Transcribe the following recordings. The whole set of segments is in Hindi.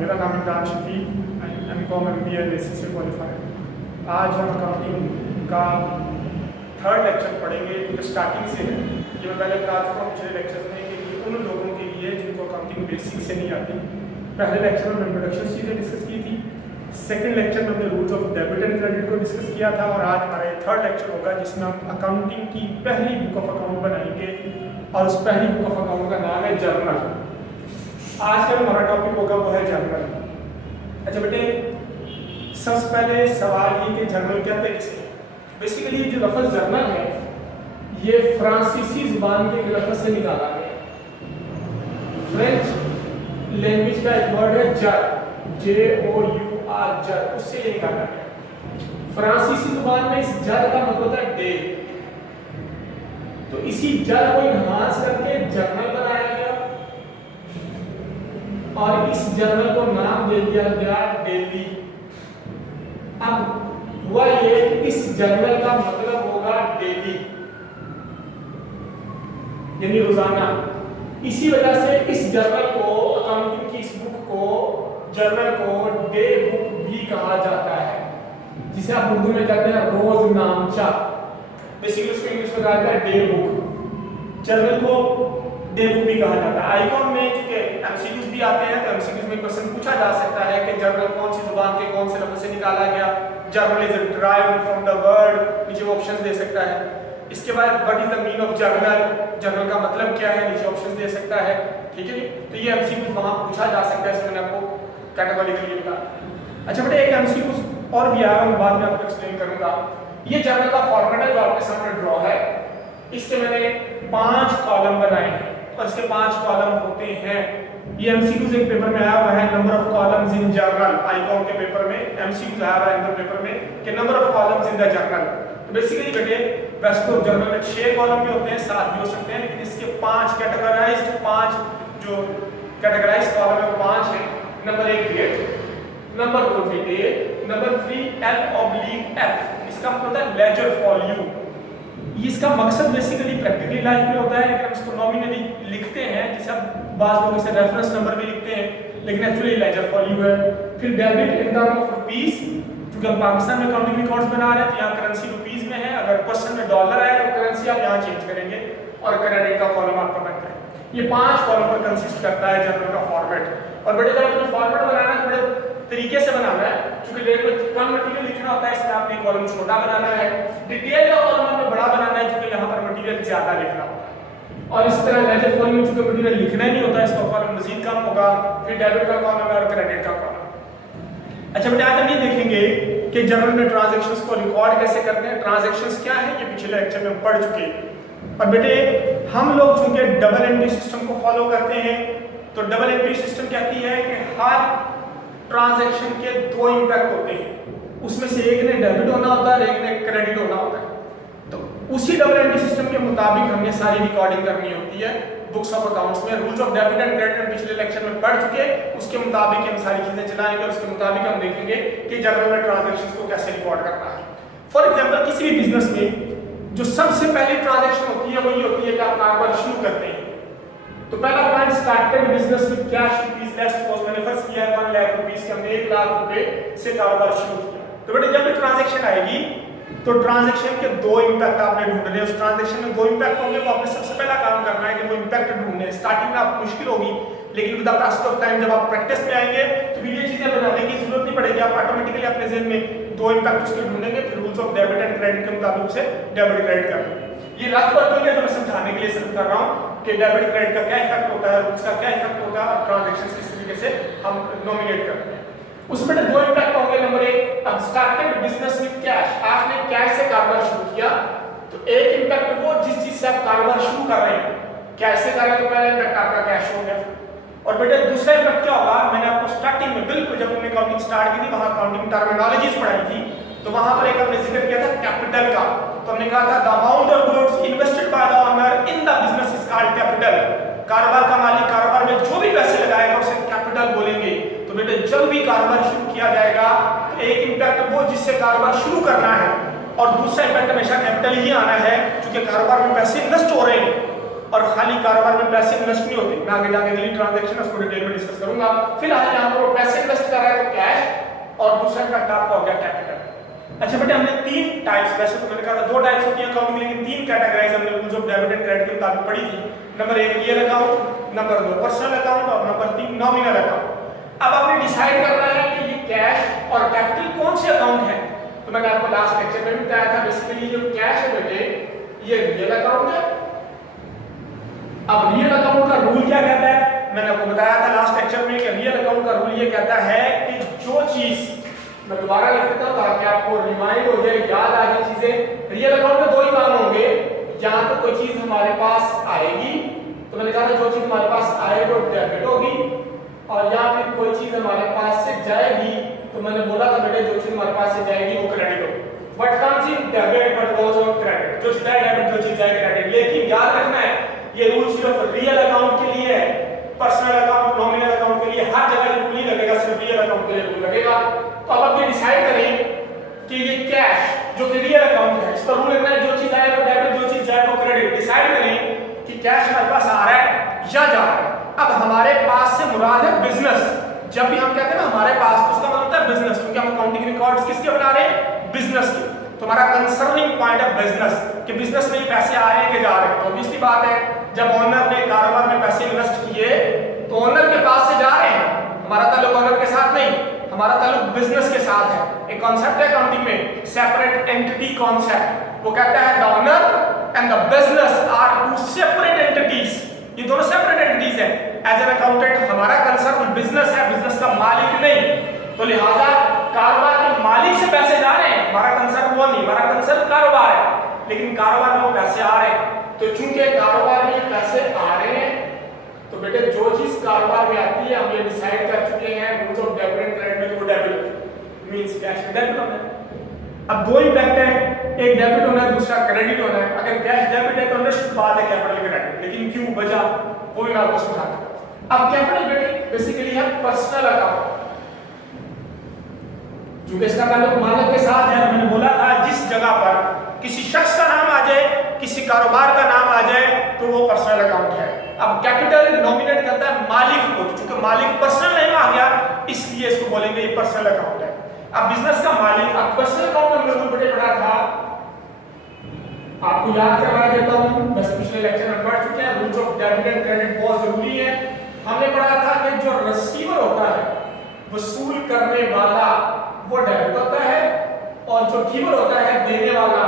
मेरा नाम Imran Shafiq, M Com MBA basic से क्वालिफाइड। आज हम अकाउंटिंग का थर्ड लेक्चर पढ़ेंगे जो स्टार्टिंग से है। ये मैं पहले बता चुका हूँ पिछले लेक्चर में कि ये उन लोगों के लिए जिनको अकाउंटिंग बेसिक से नहीं आती। पहले लेक्चर में इंट्रोडक्शन चीज़ें डिस्कस की थी, सेकंड लेक्चर में हमने rules of debit and credit को डिस्कस किया था, और आज हमारा थर्ड लेक्चर होगा जिसमें हम अकाउंटिंग की पहली बुक ऑफ अकाउंट बनाएंगे, और उस पहली बुक ऑफ अकाउंट का नाम है जर्नल। आज का हमारा टॉपिक होगा वो है जर्नल। अच्छा बेटे, सबसे पहले सवाल ये कि जर्नल कहते हैं किसे? बेसिकली जो लफ्ज़ जर्नल है ये फ्रांसीसी जुबान के लफ्ज़ से निकाला गया। फ्रेंच लैंग्वेज का एक वर्ड है जर, JOUR जर, उससे ये निकाला गया। फ्रांसीसी जुबान में इस जर का मतलब होता है डे, तो इसी जर को इन्हांस करके जर्नल बनाया गया और इस जर्नल को नाम दे दिया गया डेली। अब हुआ ये कि इस जर्नल का मतलब होगा डेली यानी रोजाना। इसी वजह से इस जर्नल को, अकाउंटिंग की इस बुक को, जर्नल को डे बुक भी कहा जाता है, जिसे आप उर्दू में कहते हैं रोजनामचा। बेसिकली उसको इंग्लिश में कहा जाता है डे बुक। जर्नल को डे बुक भी कहा जाता है। आइकॉन में चूंकि एमसीक्यूज भी आते हैं तो एमसीक्यूज में क्वेश्चन पूछा जा सकता है कि जर्नल कौन सी जुबान के कौन से लफ्ज से निकाला गया। Journal is derived from the word, नीचे वो ऑप्शंस दे सकता है। इसके बाद what is the mean of journal, journal का मतलब क्या है, नीचे ऑप्शंस दे सकता है। ठीक है जी, तो ये एमसीक्यूज वहां पूछा जा सकता है, इसमें मैंने आपको कैटेगोरिकली बताया। अच्छा बेटे, एक एमसीक्यूज और भी आया, मैं बाद में आपको एक्सप्लेन करूंगा। ये जर्नल का फॉर्मेट है जो आपके सामने ड्रॉ है। इसके मैंने 5 कॉलम बनाए हैं और इसके 5 कॉलम होते हैं। ये एमसीक्यूज एक पेपर में आया हुआ है, number of columns in journal. Icon के पेपर में एमसीक्यूज आया हुआ है इंटर पेपर में कि number of columns in the journal. तो बेसिकली बेटे, वैसे तो जर्नल में 6 कॉलम भी होते हैं, 7 भी हो सकते हैं, लेकिन इसके 5 कैटेगराइज्ड, 5 जो कैटेगराइज्ड कॉलम है वो 5 है। Number 1 date, number 2 detail, number 3 L/F। इसका मतलब है लेजर फॉर यू। इसका मकसद बेसिकली प्रैक्टिकली लाइफ में होता है, लेकिन हम इसको नॉमिनली लिखते हैं, जिसे हम बाज़ लोग इसे रेफरेंस नंबर भी लिखते हैं, लेकिन एक्चुअली लेजर फॉर यू है। फिर debit in term of rupees, क्योंकि हम पाकिस्तान में अकाउंटिंग रिकॉर्ड्स बना रहे हैं तो यहाँ करेंसी रुपीस में है। अगर क्वेश्चन में डॉलर आया तो करेंसी आप यहाँ चेंज करेंगे, और क्रेडिट का कॉलम आपका बनता है। ये 5 कॉलम पर कंसिस्ट करता है जर्नल का फॉर्मेट। और बेटे, जब आपने फॉर्मेट बनाना है बड़े तरीके से बनाना है, क्योंकि डेट में कम मटेरियल लिखना होता है, इसलिए आपने कॉलम छोटा बनाना है। डिटेल का कॉलम आपने बड़ा बनाना है, क्योंकि यहाँ पर मटेरियल ज्यादा लिखना होता है। और इस तरह लेजर फॉर्म में चूंकि मटेरियल लिखना ही नहीं होता, इसका कॉलम मजीद कम होगा। फिर डेबिट का कॉलम है और क्रेडिट का कॉलम। अच्छा बेटा, आज हम ये देखेंगे कि जर्नल में ट्रांजैक्शंस को रिकॉर्ड कैसे करते हैं। ट्रांजैक्शंस क्या है, ये पिछले लेक्चर में हम पढ़ चुके हैं। और बेटे, हम लोग चूंकि डबल एंट्री सिस्टम को फॉलो करते हैं, तो डबल एंट्री सिस्टम कहती है कि हर ट्रांजैक्शन के 2 इंपैक्ट होते हैं, उसमें से एक ने डेबिट होना होता है, एक ने क्रेडिट होना होता है। तो उसी डबल एंट्री सिस्टम के मुताबिक हमने सारी रिकॉर्डिंग करनी होती है बुक्स ऑफ अकाउंट्स में। Rules of debit and credit में पिछले लेक्चर में पढ़ चुके, उसके मुताबिक हम सारी चीजें चलाएंगे और उसके मुताबिक हम देखेंगे कि जर्नल में ट्रांजैक्शंस को कैसे रिकॉर्ड करना है। फॉर एग्जांपल, किसी भी बिजनेस में जो सबसे पहली ट्रांजैक्शन होती है वो ये होती है कि आप कारोबार शुरू करते हैं। तो पहला point, started business with cash rupees. Let's suppose मैंने फर्स्ट किया 1 लाख रुपीस के, हमने 1 लाख रुपए से कारोबार शुरू किया। तो बेटे, जब भी ट्रांजैक्शन आएगी तो ट्रांजैक्शन के 2 इंपैक्ट आपने ढूंढने हैं। उस ट्रांजैक्शन में 2 इंपैक्ट होंगे, तो आपने सबसे पहला काम करना है कि वो इंपैक्ट ढूंढने हैं। स्टार्टिंग में आपको मुश्किल होगी, लेकिन with the pass of time जब आप प्रैक्टिस में आएंगे तो फिर ये चीजें बनाने की जरूरत नहीं पड़ेगी। आप ऑटोमेटिकली अपने ज़हन में 2 इंपैक्ट उसके ढूंढेंगे, फिर rules of debit and credit के मुताबिक उसे डेबिट क्रेडिट कर लेंगे। ये रफ वर्क है जो मैं समझाने के लिए सिर्फ कर रहा हूँ कि डेबिट क्रेडिट का क्या इफेक्ट होता है, रूल्स का क्या इफेक्ट होता है, और ट्रांजैक्शंस किस तरीके से हम नॉमिनेट करते हैं। उसमें 2 इम्पैक्ट होंगे। नंबर 1, अब स्टार्टेड बिजनेस विद कैश, आपने कैश से कारोबार शुरू किया, तो एक इम्पैक्ट वो जिस चीज से आप कारोबार शुरू कर रहे हैं, कैश से कर रहे हैं, तो पहला इम्पैक्ट आपका कैश हो गया। और बेटे, दूसरा इम्पैक्ट क्या होगा, मैंने आपको स्टार्टिंग में बिल्कुल जब हमने अकाउंटिंग स्टार्ट की थी, वहां अकाउंटिंग टर्मिनोलॉजीज पढ़ाई थी, तो वहां पर एक हमने जिक्र किया था कैपिटल का। तो हमने कहा था the amount of goods invested bye the owner in the business is called capital. कारोबार का मालिक कारोबार में जो भी पैसे लगाएगा उसे कैपिटल बोलेंगे। तो बेटे, जब भी कारोबार शुरू किया जाएगा तो एक इम्पैक्ट वो जिससे कारोबार शुरू करना है, और दूसरा इम्पैक्ट हमेशा कैपिटल ही आना है, क्योंकि कारोबार में पैसे इन्वेस्ट हो रहे हैं। और खाली कारोबार में पैसे इन्वेस्ट नहीं होते। मैं आगे जाके अगली ट्रांजैक्शन उसको डिटेल में डिस्कस करूंगा। फिलहाल यहाँ पर वो पैसे और दूसरा इम्पैक्ट आपका हो गया कैपिटल। अच्छा बेटे, हमने तीन टाइप्स, वैसे तो मैंने कहा था 2 टाइप्स होती हैं अकाउंट में, लेकिन 3 कैटेगराइज हमने rules of debit and credit के मुताबिक पढ़ी थी। Number 1 real account, number 2 personal account और नंबर 3 नॉमिनल अकाउंट। अब आपने डिसाइड करना है कि ये कैश और कैपिटल कौन से अकाउंट है। तो मैंने आपको लास्ट लेक्चर में भी बताया था, बेसिकली जो कैश है बेटे ये रियल अकाउंट है। अब रियल अकाउंट का रूल क्या कहता है, मैंने आपको बताया था लास्ट लेक्चर में कि रियल अकाउंट का रूल ये कहता है कि जो चीज, मैं दोबारा लिख देता हूं ताकि आपको रिमाइंड हो जाए, याद आ जाए चीजें। रियल अकाउंट में 2 ही काम होंगे, जहां तो कोई चीज हमारे पास आएगी, तो मैंने कहा था जो चीज हमारे पास आएगी वो डेबिट होगी, और या फिर कोई चीज हमारे पास से जाएगी, तो मैंने बोला था बेटे जो चीज हमारे पास से जाएगी वो क्रेडिट होगी। What comes in debit but goes on credit, जो चीज है डेबिट, जो चीज है क्रेडिट। लेकिन याद रखना है ये रूल सिर्फ रियल अकाउंट के लिए है, पर्सनल अकाउंट नॉमिनल अकाउंट के लिए हर जगह रूल नहीं लगेगा, सिर्फ रियल अकाउंट के लिए रूल लगेगा। तो अब आप ये डिसाइड करें कि ये कैश जो कि रियल अकाउंट है, इस पर रूल लगना है जो चीज आए वो डेबिट, जो चीज जाए वो क्रेडिट। डिसाइड करें कि कैश हमारे पास आ रहा है या जा रहा है। अब हमारे पास से मुराद है बिजनेस। जब भी हम कहते हैं ना हमारे पास, तो उसका मतलब है बिजनेस, क्योंकि हम अकाउंटिंग रिकॉर्ड्स किसके बना रहे हैं, बिजनेस के। तो हमारा कंसर्निंग पॉइंट है बिजनेस, कि बिजनेस में ही पैसे आ रहे हैं कि जा रहे हैं। तो ऑब्वियसली बात है जब ओनर ने कारोबार में पैसे इन्वेस्ट किए तो ओनर के पास से जा रहे हैं, हमारा ताल्लुक ओनर के साथ नहीं, हमारा ताल्लुक बिजनेस के साथ है। एक कॉन्सेप्ट है अकाउंटिंग में, सेपरेट एंटिटी कॉन्सेप्ट, वो कहता है the owner and the business are 2 separate entities. ये दोनों सेपरेट एंटिटीज हैं। एज एन अकाउंटेंट हमारा कंसर्न बिजनेस है, बिजनेस का मालिक नहीं। तो लिहाजा कारोबार के मालिक से पैसे जा रहे हैं, हमारा कंसर्न वो नहीं, हमारा कंसर्न कारोबार है, लेकिन कारोबार में वो पैसे आ रहे हैं। तो चूंकि कारोबार में पैसे आ रहे हैं, तो बेटे जो चीज कारोबार में आती है हम ये डिसाइड कर चुके हैं rules of debit and credit में, वो डेबिट मींस कैश में डेबिट होना है। अब 2 इम्पैक्ट है, एक डेबिट होना है, दूसरा क्रेडिट होना है। अगर कैश डेबिट है तो निश्चित बात है कैपिटल क्रेडिट, लेकिन क्यों वजह वो भी मैं आपको समझाता हूं। अब कैपिटल बेटे बेसिकली है पर्सनल अकाउंट, जो इसका ताल्लुक मालिक के साथ है। मैंने बोला था जिस जगह पर किसी शख्स का नाम आ जाए, किसी कारोबार का नाम आ जाए, तो वो पर्सनल अकाउंट है। अब कैपिटल नॉमिनेट करता है मालिक को, क्योंकि मालिक पर्सनल नेम आ गया इसलिए इसको बोलेंगे ये पर्सनल अकाउंट है। अब बिजनेस का मालिक, अब पर्सनल अकाउंट में हमने बेटे पढ़ा था, आपको याद करवा देता हूं, बस पिछले लेक्चर में पढ़ चुके हैं। Rules of debit and credit बहुत जरूरी है। हमने पढ़ा था कि जो रिसीवर होता है, वसूल करने वाला, वो डेबिट होता है, और जो गिवर होता है, देने वाला,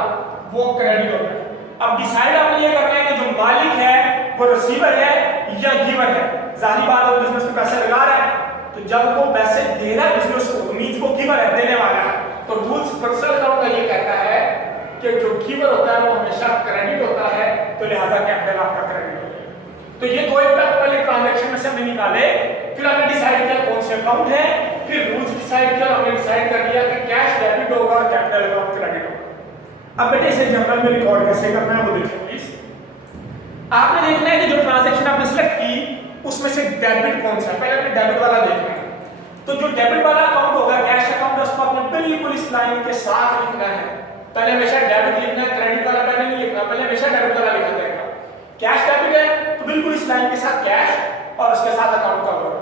वो क्रेडिट होता है। अब डिसाइड आपने ये करना है कि जो मालिक है वो रिसीवर है या गिवर है। जाहिर बात है बिजनेस में पैसे लगा रहा है, तो जब वो पैसे दे रहा है बिजनेस को, तो मींस वो गिवर है, देने वाला है। तो रूल्स पर्सनल अकाउंट का ये कहता है कि जो गिवर होता है वो हमेशा क्रेडिट होता है, तो लिहाजा कैपिटल आपका क्रेडिट होता है। तो ये 2 इम्पैक्ट पहले ट्रांजैक्शन में से हमने निकाले, फिर हमने डिसाइड किया कौन से अकाउंट है, फिर रूल्स डिसाइड किया, हमने डिसाइड कर लिया कि कैश डेबिट होगा और कैपिटल अकाउंट क्रेडिट होगा। अब बेटे इसे जनरल में रिकॉर्ड कैसे करना है वो देखिए प्लीज। आपने देखना है कि जो ट्रांजैक्शन आपने सिलेक्ट की उसमें से डेबिट कौन सा है, पहले आपने डेबिट वाला देखना है। तो जो डेबिट वाला अकाउंट होगा, कैश अकाउंट, उसको आपने बिल्कुल इस लाइन के साथ लिखना है। पहले हमेशा डेबिट लिखना है, क्रेडिट वाला पहले नहीं लिखना, पहले हमेशा डेबिट वाला लिखा जाएगा। कैश डेबिट है तो बिल्कुल इस लाइन के साथ कैश और उसके साथ अकाउंट का होगा,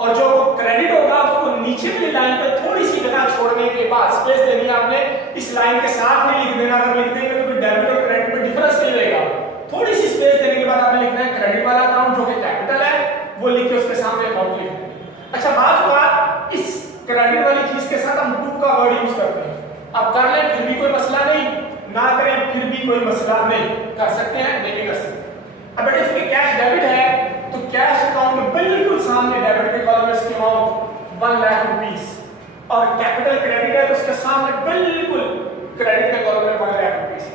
और जो क्रेडिट होगा उसको नीचे वाली लाइन पे थोड़ी सी जगह छोड़ने के बाद स्पेस देनी है आपने, इस लाइन के साथ नहीं लिख देना। अगर लिख देंगे तो फिर डेबिट और क्रेडिट में डिफरेंस नहीं रहेगा। थोड़ी सी स्पेस देने के बाद आपने लिखना है क्रेडिट वाला अकाउंट जो कि कैपिटल है, वो लिख के उसके सामने अकाउंट लिख देंगे। अच्छा बात हुआ इस क्रेडिट वाली चीज के साथ हम टू का वर्ड यूज करते हैं। अब कर लें फिर भी कोई मसला नहीं, ना करें फिर भी कोई मसला नहीं, कर सकते हैं नहीं कर सकते। अब बेटे इसमें कैश डेबिट है तो कैश अकाउंट के बिल्कुल सामने डेबिट के कॉलम में इसकी अमाउंट 1 लाख रुपीस, और कैपिटल क्रेडिट है तो उसके सामने बिल्कुल क्रेडिट के कॉलम में 1 लाख रुपीस।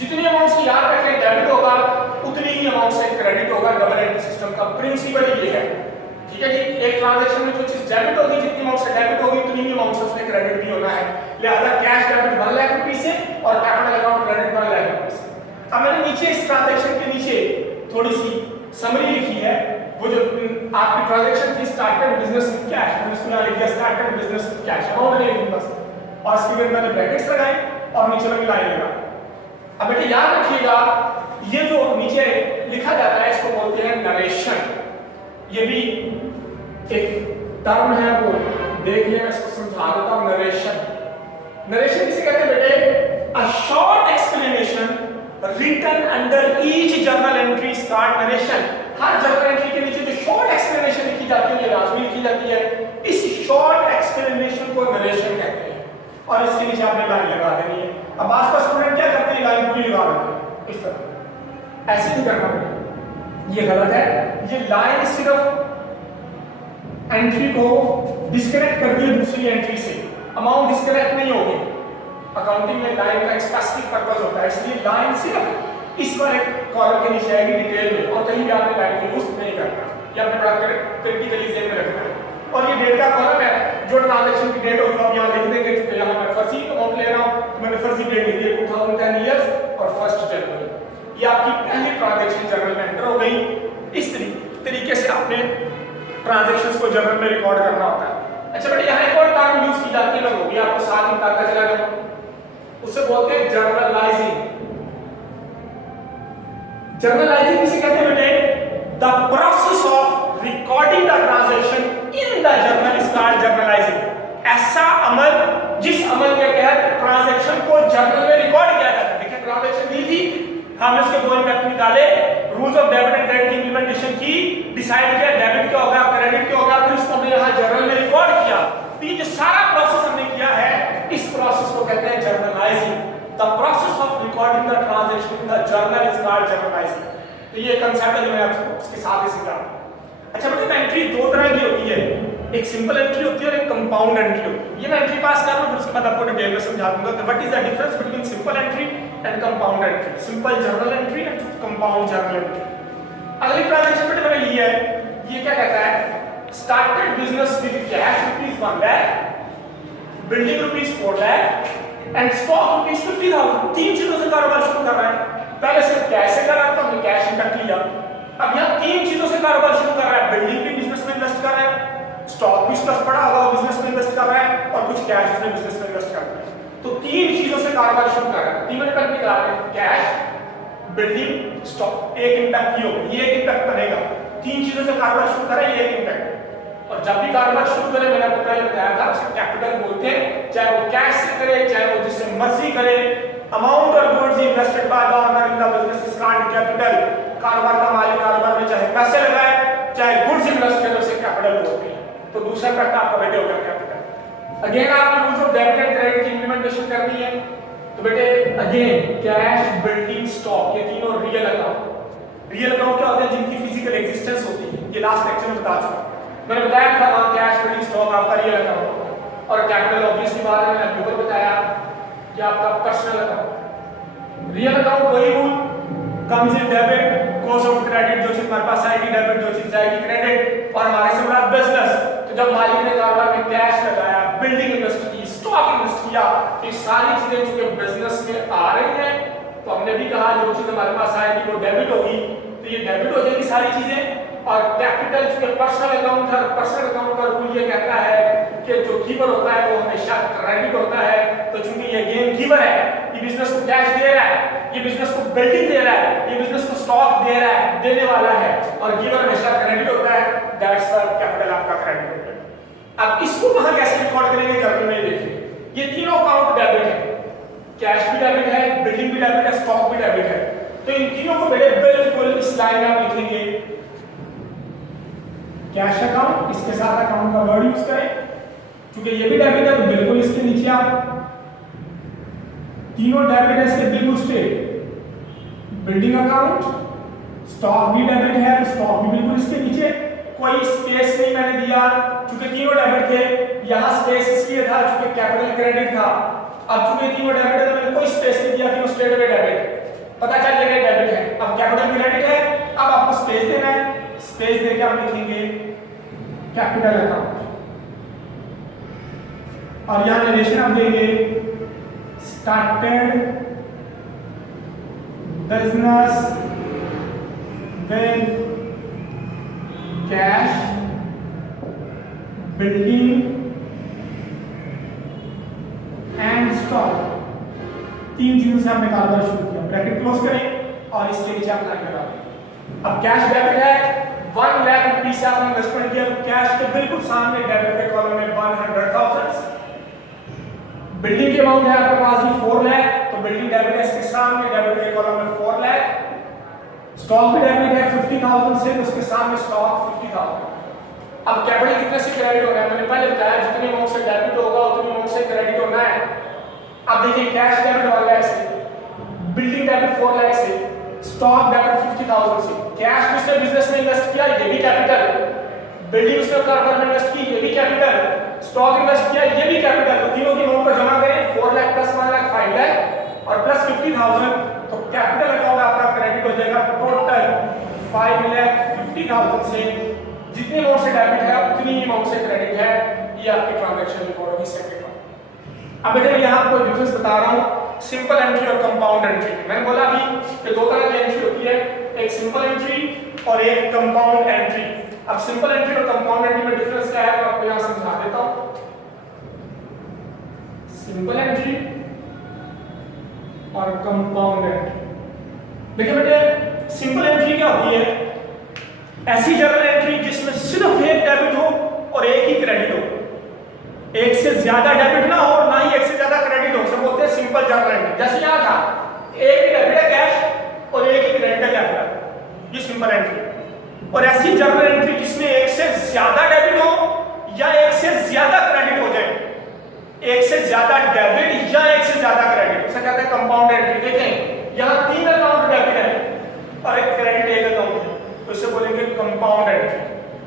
जितनी अमाउंट से याद रखें डेबिट होगा उतनी ही अमाउंट से क्रेडिट होगा। डबल एंट्री सिस्टम का प्रिंसिपल ये है, ठीक है जी। एक ट्रांजैक्शन में जो चीज डेबिट होगी, जितनी अमाउंट से डेबिट होगी उतनी ही अमाउंट से उसमें क्रेडिट भी होना है। लिहाजा कैश डेबिट 1 लाख रुपीस से और capital account credit 1 lakh rupees. अब मैंने नीचे इस ट्रांजैक्शन के नीचे थोड़ी सी समरी लिखी है, वो जो आपकी ट्रांजैक्शन थी स्टार्टेड बिजनेस विद कैश, मैंने उसको यहाँ लिख दिया started business with cash, amount नहीं लिखूंगा बस, और इसके बाद मैंने ब्रैकेट्स लगाए और नीचे मैंने लाइन लगा। अब बेटे याद रखिएगा ये जो नीचे लिखा जाता है इसको बोलते हैं नरेशन। ये भी एक टर्म है, वो देख लें, मैं इसको समझा सिखा देता हूं नरेशन। नरेशन किसे कहते हैं बेटे? A short explanation written under each journal entry is called narration. हर जर्नल एंट्री के नीचे जो शॉर्ट एक्सप्लेनेशन लिखी जाती है, लाजमी लिखी जाती है, इस शॉर्ट एक्सप्लेनेशन को नरेशन कहते हैं। और इसके नीचे आपने लाइन लगा देनी है। अब आसपास स्टूडेंट क्या करते हैं? लाइन पूरी लगा देते हैं इस तरह, ऐसे नहीं करना बेटा, ये गलत है। ये लाइन सिर्फ एंट्री को डिस्कनेक्ट कर दिए दूसरी एंट्री से, अमाउंट डिस्कनेक्ट नहीं होगी। अकाउंटिंग में लाइन का एक स्पेसिफिक पर्पस होता है, इसलिए लाइन सिर्फ इस वाले कॉलम के नीचे आएगी डिटेल में, और कहीं भी आपने लाइन को यूज नहीं करना, ये आपने बड़ा क्रिटिकली ध्यान में रखना है। और ये डेट का कॉलम है, जो ट्रांजैक्शन की डेट होगी आप यहाँ लिख देंगे। तो यहाँ मैं फर्जी अमाउंट ले रहा हूँ, तो मैंने फर्जी डेट लिख दी 2010 ईयर्स और 1 जनवरी। ये आपकी पहली ट्रांजैक्शन जर्नल में एंटर हो गई। इस तरीके से आपने ट्रांजैक्शंस को जर्नल में रिकॉर्ड करना होता है। अच्छा बेटा, यहाँ एक और टर्म यूज की जाती है, लोगों, ये आपको साथ में बताता चला गया, उससे बोलते हैं जर्नलाइजिंग। जर्नलाइजिंग किसे कहते हैं बेटे? The process of recording the transaction in the journal is called journalising. ऐसा अमल जिस अमल के तहत ट्रांजैक्शन को जर्नल में रिकॉर्ड किया जाता है। देखिए ट्रांजैक्शन दी थी, हमने उसके दो इम्पैक्ट निकाले, rules of debit and credit की इंप्लीमेंटेशन की, डिसाइड किया डेबिट क्या होगा क्रेडिट क्या होगा, फिर उसको हमने यहाँ जर्नल में रिकॉर्ड किया। तो ये जो सारा प्रोसेस हमने किया है, इस प्रोसेस को कहते हैं journalising. The process of recording the transaction in the journal is called journalising. तो ये कंसेप्ट है जो मैं आपको उसके साथ ही सिखा। अच्छा बेटा, एंट्री दो तरह की होती है, एक सिंपल एंट्री होती है और एक कंपाउंड एंट्री होती है। ये मैं एंट्री पास कर रहा हूं, फिर उसके बाद आपको डिटेल में समझा दूंगा कि what is the difference between simple entry and compound entry, simple journal entry and compound journal entry. अगली ट्रांजैक्शन बेटा मैंने ली है, ये क्या कहता है? Started business with cash ₹1 lakh, building ₹4 lakh and stock ₹50,000। तीन चीजों से कारोबार शुरू कर रहा है। पहले सिर्फ कैश से कर रहा था, हमने कैश इम्पैक्ट लिया। अब यहाँ तीन चीजों से कारोबार शुरू कर रहा है, बिल्डिंग भी बिजनेस में इन्वेस्ट कर रहा है, स्टॉक भी उसका पड़ा हुआ बिजनेस में इन्वेस्ट कर रहा है, और कुछ कैश उसने बिजनेस में इन्वेस्ट कर रहा है। तो तीन चीजों से कारोबार शुरू कर रहा है। तीनों इम्पैक्ट निकाल रहे हैं, कैश, बिल्डिंग, स्टॉक। एक इम्पैक्ट ये होगा, ये एक इम्पैक्ट बनेगा। तीन चीजों से कारोबार शुरू कर रहा है, ये एक इम्पैक्ट। और जब भी कारोबार शुरू करें, मैंने आपको पहले बताया था, उसे कैपिटल बोलते हैं, चाहे वो कैश से करे, चाहे वो जिससे मर्जी करे। अमाउंट और goods invested bye the owner in the business is called capital. कारोबार का मालिक कारोबार में चाहे पैसे लगाए, चाहे गुड्स इन्वेस्ट करे, उसे कैपिटल बोलते हैं। तो दूसरा फैक्टर आपका बेटे होगा कैपिटल। अगेन आपने rules of debit and credit की इंप्लीमेंटेशन करनी है। तो बेटे अगेन कैश, बिल्डिंग, स्टॉक, ये तीनों रियल अकाउंट। रियल अकाउंट क्या होते हैं? जिनकी फिजिकल एग्जिस्टेंस होती है। ये लास्ट लेक्चर में बता चुका, मैंने बताया था कैश, बिल्डिंग, स्टॉक आपका रियल अकाउंट होगा। और कैपिटल ऑब्वियसली बात है, मैंने ऊपर बताया कि आपका पर्सनल अकाउंट। रियल अकाउंट वही rule comes in debit, goes out credit, जो चीज हमारे पास आएगी डेबिट, जो चीज जाएगी क्रेडिट। और हमारे से बड़ा बिजनेस, तो जब मालिक ने कारोबार में कैश लगाया, बिल्डिंग इन्वेस्ट की, स्टॉक इन्वेस्ट किया, ये सारी चीजें जो बिजनेस में आ रही हैं, तो हमने भी कहा जो चीज हमारे पास आएगी वो डेबिट होगी, तो ये डेबिट हो जाएगी सारी चीजें। और कैपिटल जो पर्सनल अकाउंट है, पर्सनल अकाउंट का रूल ये कहता है कि जो गिवर होता है वो हमेशा क्रेडिट होता है। तो चूंकि ये गेम गिवर है, ये बिजनेस को कैश दे रहा है, ये बिजनेस को बिल्डिंग दे रहा है, ये बिजनेस को स्टॉक दे रहा है, देने वाला है, और गिवर हमेशा क्रेडिट होता है, दैट्स व्हाई कैपिटल आपका क्रेडिट होता है। अब इसको वहां कैसे रिकॉर्ड करेंगे जर्नल में देखिए। ये तीनों अकाउंट डेबिट है, कैश भी डेबिट है, बिल्डिंग भी डेबिट है, स्टॉक भी डेबिट है। तो इन तीनों को मेरे बिल्कुल इस लाइन में आप लिखेंगे कैश अकाउंट, इसके साथ अकाउंट का वर्ड यूज करें, क्योंकि ये भी डेबिट है तो बिल्कुल इसके नीचे आप तीनों डेबिट है, इसके बिल्कुल स्ट्रेट। बिल्डिंग अकाउंट, स्टॉक भी डेबिट है तो स्टॉक भी बिल्कुल इसके नीचे, कोई स्पेस नहीं मैंने दिया क्योंकि तीनों डेबिट थे। यहां स्पेस इसलिए था क्योंकि कैपिटल क्रेडिट था। अब चूंकि तीनों डेबिट है तो मैंने कोई स्पेस नहीं दिया, तीनों स्ट्रेट अवे डेबिट, पता चल गया डेबिट है। अब कैपिटल क्रेडिट है, अब आपको स्पेस देना है, स्पेस देके आप लिखेंगे कैपिटल अकाउंट, और यहां नरेशन आप देंगे started business with cash, building and stock. तीन चीजों से आपने कारोबार शुरू किया, ब्रैकेट क्लोज करें और इसके नीचे आप लाइन लगा दें। अब कैश डेबिट है, 1 लाख रुपए से आपने इन्वेस्टमेंट किया, तो कैश के बिल्कुल सामने डेबिट के कॉलम में 100,000 अमाउंट है आपके पास ये 4 लाख, तो बिल्डिंग डेबिट है इसके सामने, डेबिट के कॉलम में 4 लाख। स्टॉक भी डेबिट है 50,000 से, तो उसके सामने स्टॉक 50,000। अब कैपिटल कितने से क्रेडिट होगा? मैंने पहले बताया जितने अमाउंट से डेबिट होगा उतनी अमाउंट से क्रेडिट होना है। अब देखिए कैश डेबिट 1 लाख से, बिल्डिंग डेबिट 4 लाख से, स्टॉक डेबिट 50,000 से। कैश उसने बिजनेस में इन्वेस्ट किया, ये भी कैपिटल। बिल्डिंग उसने कारखाने में इन्वेस्ट की, ये भी कैपिटल। स्टॉक इन्वेस्ट किया, ये भी कैपिटल। तो तीनों की अमाउंट को जमा करें, 4 लाख प्लस 1 लाख 5 लाख और प्लस 50,000, तो कैपिटल अकाउंट आपका क्रेडिट हो जाएगा टोटल 5,50,000 से। जितनी अमाउंट से डेबिट है उतनी अमाउंट से क्रेडिट है। ये आपकी ट्रांजैक्शन रिकॉर्ड होगी सेकंड वन। अब बेटा मैं यहाँ आपको डिफरेंस बता रहा हूँ सिंपल एंट्री और कंपाउंड एंट्री। मैंने बोला अभी कि दो तरह की एंट्री होती है, एक सिंपल एंट्री और एक कंपाउंड एंट्री। अब सिंपल एंट्री और कंपाउंड एंट्री में डिफरेंस क्या है तो आपको यहाँ समझा देता हूँ। सिंपल एंट्री और कंपाउंड एंट्री। देखिए बेटे सिंपल एंट्री क्या होती है? ऐसी जर्नल एंट्री जिसमें सिर्फ एक डेबिट हो और एक ही क्रेडिट हो, एक से ज्यादा डेबिट ना हो ना ही एक से ज्यादा क्रेडिट हो, सब बोलते हैं सिंपल जर्नल एंट्री। जैसे यहाँ था एक ही डेबिट है कैश और एक ही क्रेडिट है कैपिटल, ये सिंपल एंट्री। और ऐसी जर्नल एंट्री जिसमें एक से ज्यादा डेबिट हो या एक से ज्यादा क्रेडिट हो जाए, एक से ज्यादा डेबिट या एक से ज्यादा क्रेडिट, उसे कहते हैं कंपाउंड एंट्री। देखें यहाँ 3 अकाउंट डेबिट है और एक क्रेडिट एक अकाउंट है, तो इसे बोलेंगे कंपाउंड एंट्री।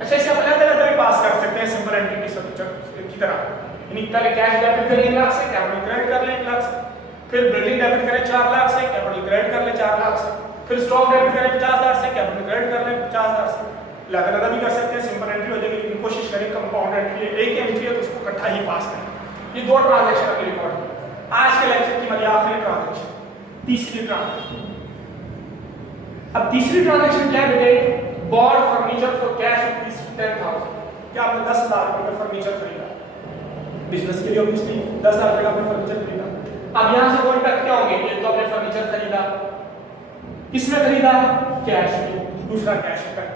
अच्छा इसे आप अलग-अलग भी पास कर सकते हैं सिंपल एंट्री की तरह। यानी पहले कैश डेबिट करें 1 लाख से, कैपिटल क्रेडिट कर लें 1 लाख से, फिर बिल्डिंग डेबिट करें 4 लाख से, कैपिटल क्रेडिट कर लें 4 लाख से, फिर स्टॉक डेबिट करें 50,000 से, कैपिटल क्रेडिट कर लें 50,000 से। अलग-अलग भी कर सकते हैं, सिंपल एंट्री हो जाएगी, लेकिन कोशिश करें कंपाउंड एंट्री है, एक एंट्री है तो उसको इकट्ठा ही पास करें। ये दो ट्रांजैक्शन का रिकॉर्ड। आज के लेक्चर की हमारी आखिरी ट्रांजैक्शन, तीसरी ट्रांजैक्शन। अब तीसरी ट्रांजैक्शन क्या है बेटे? Bought furniture for cash rupees 10,000। क्या आपने 10,000 रुपए का फर्नीचर खरीदा बिजनेस के लिए, ऑब्वियसली 10,000 रुपए का आपने फर्नीचर खरीदा। अब यहां से दो इम्पैक्ट क्या होंगे? एक तो आपने फर्नीचर खरीदा, किसमें खरीदा? कैश में, दूसरा कैश इम्पैक्ट।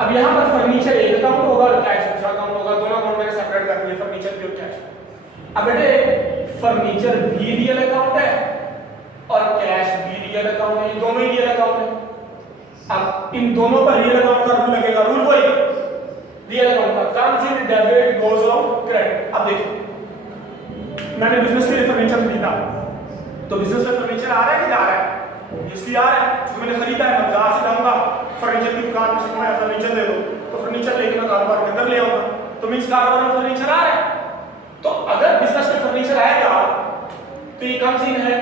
अब यहां पर फर्नीचर एक अकाउंट होगा और कैश दूसरा अकाउंट होगा, दोनों अकाउंट मैंने सेपरेट कर दिए, फर्नीचर भी और कैश। अब बेटे फर्नीचर भी रियल अकाउंट है और कैश भी रियल अकाउंट है, ये दोनों ही रियल अकाउंट है। अब इन दोनों पर रियल अकाउंट का रूल लगेगा, रूल वही रियल अकाउंट का, comes in debit goes out credit. अब देखिए मैंने बिजनेस के लिए फर्नीचर खरीदा, तो बिजनेस में फर्नीचर आ रहा है कि जा रहा है? इसलिए आ रहा है क्योंकि मैंने खरीदा है। मैं बाजार से जाऊंगा फर्नीचर की दुकान से, मैं फर्नीचर दे दो, तो फर्नीचर लेके मैं कारोबार के अंदर ले आऊंगा, तो मींस कारोबार में फर्नीचर आ रहा है। तो अगर बिजनेस में फर्नीचर आएगा तो ये कम्स इन है।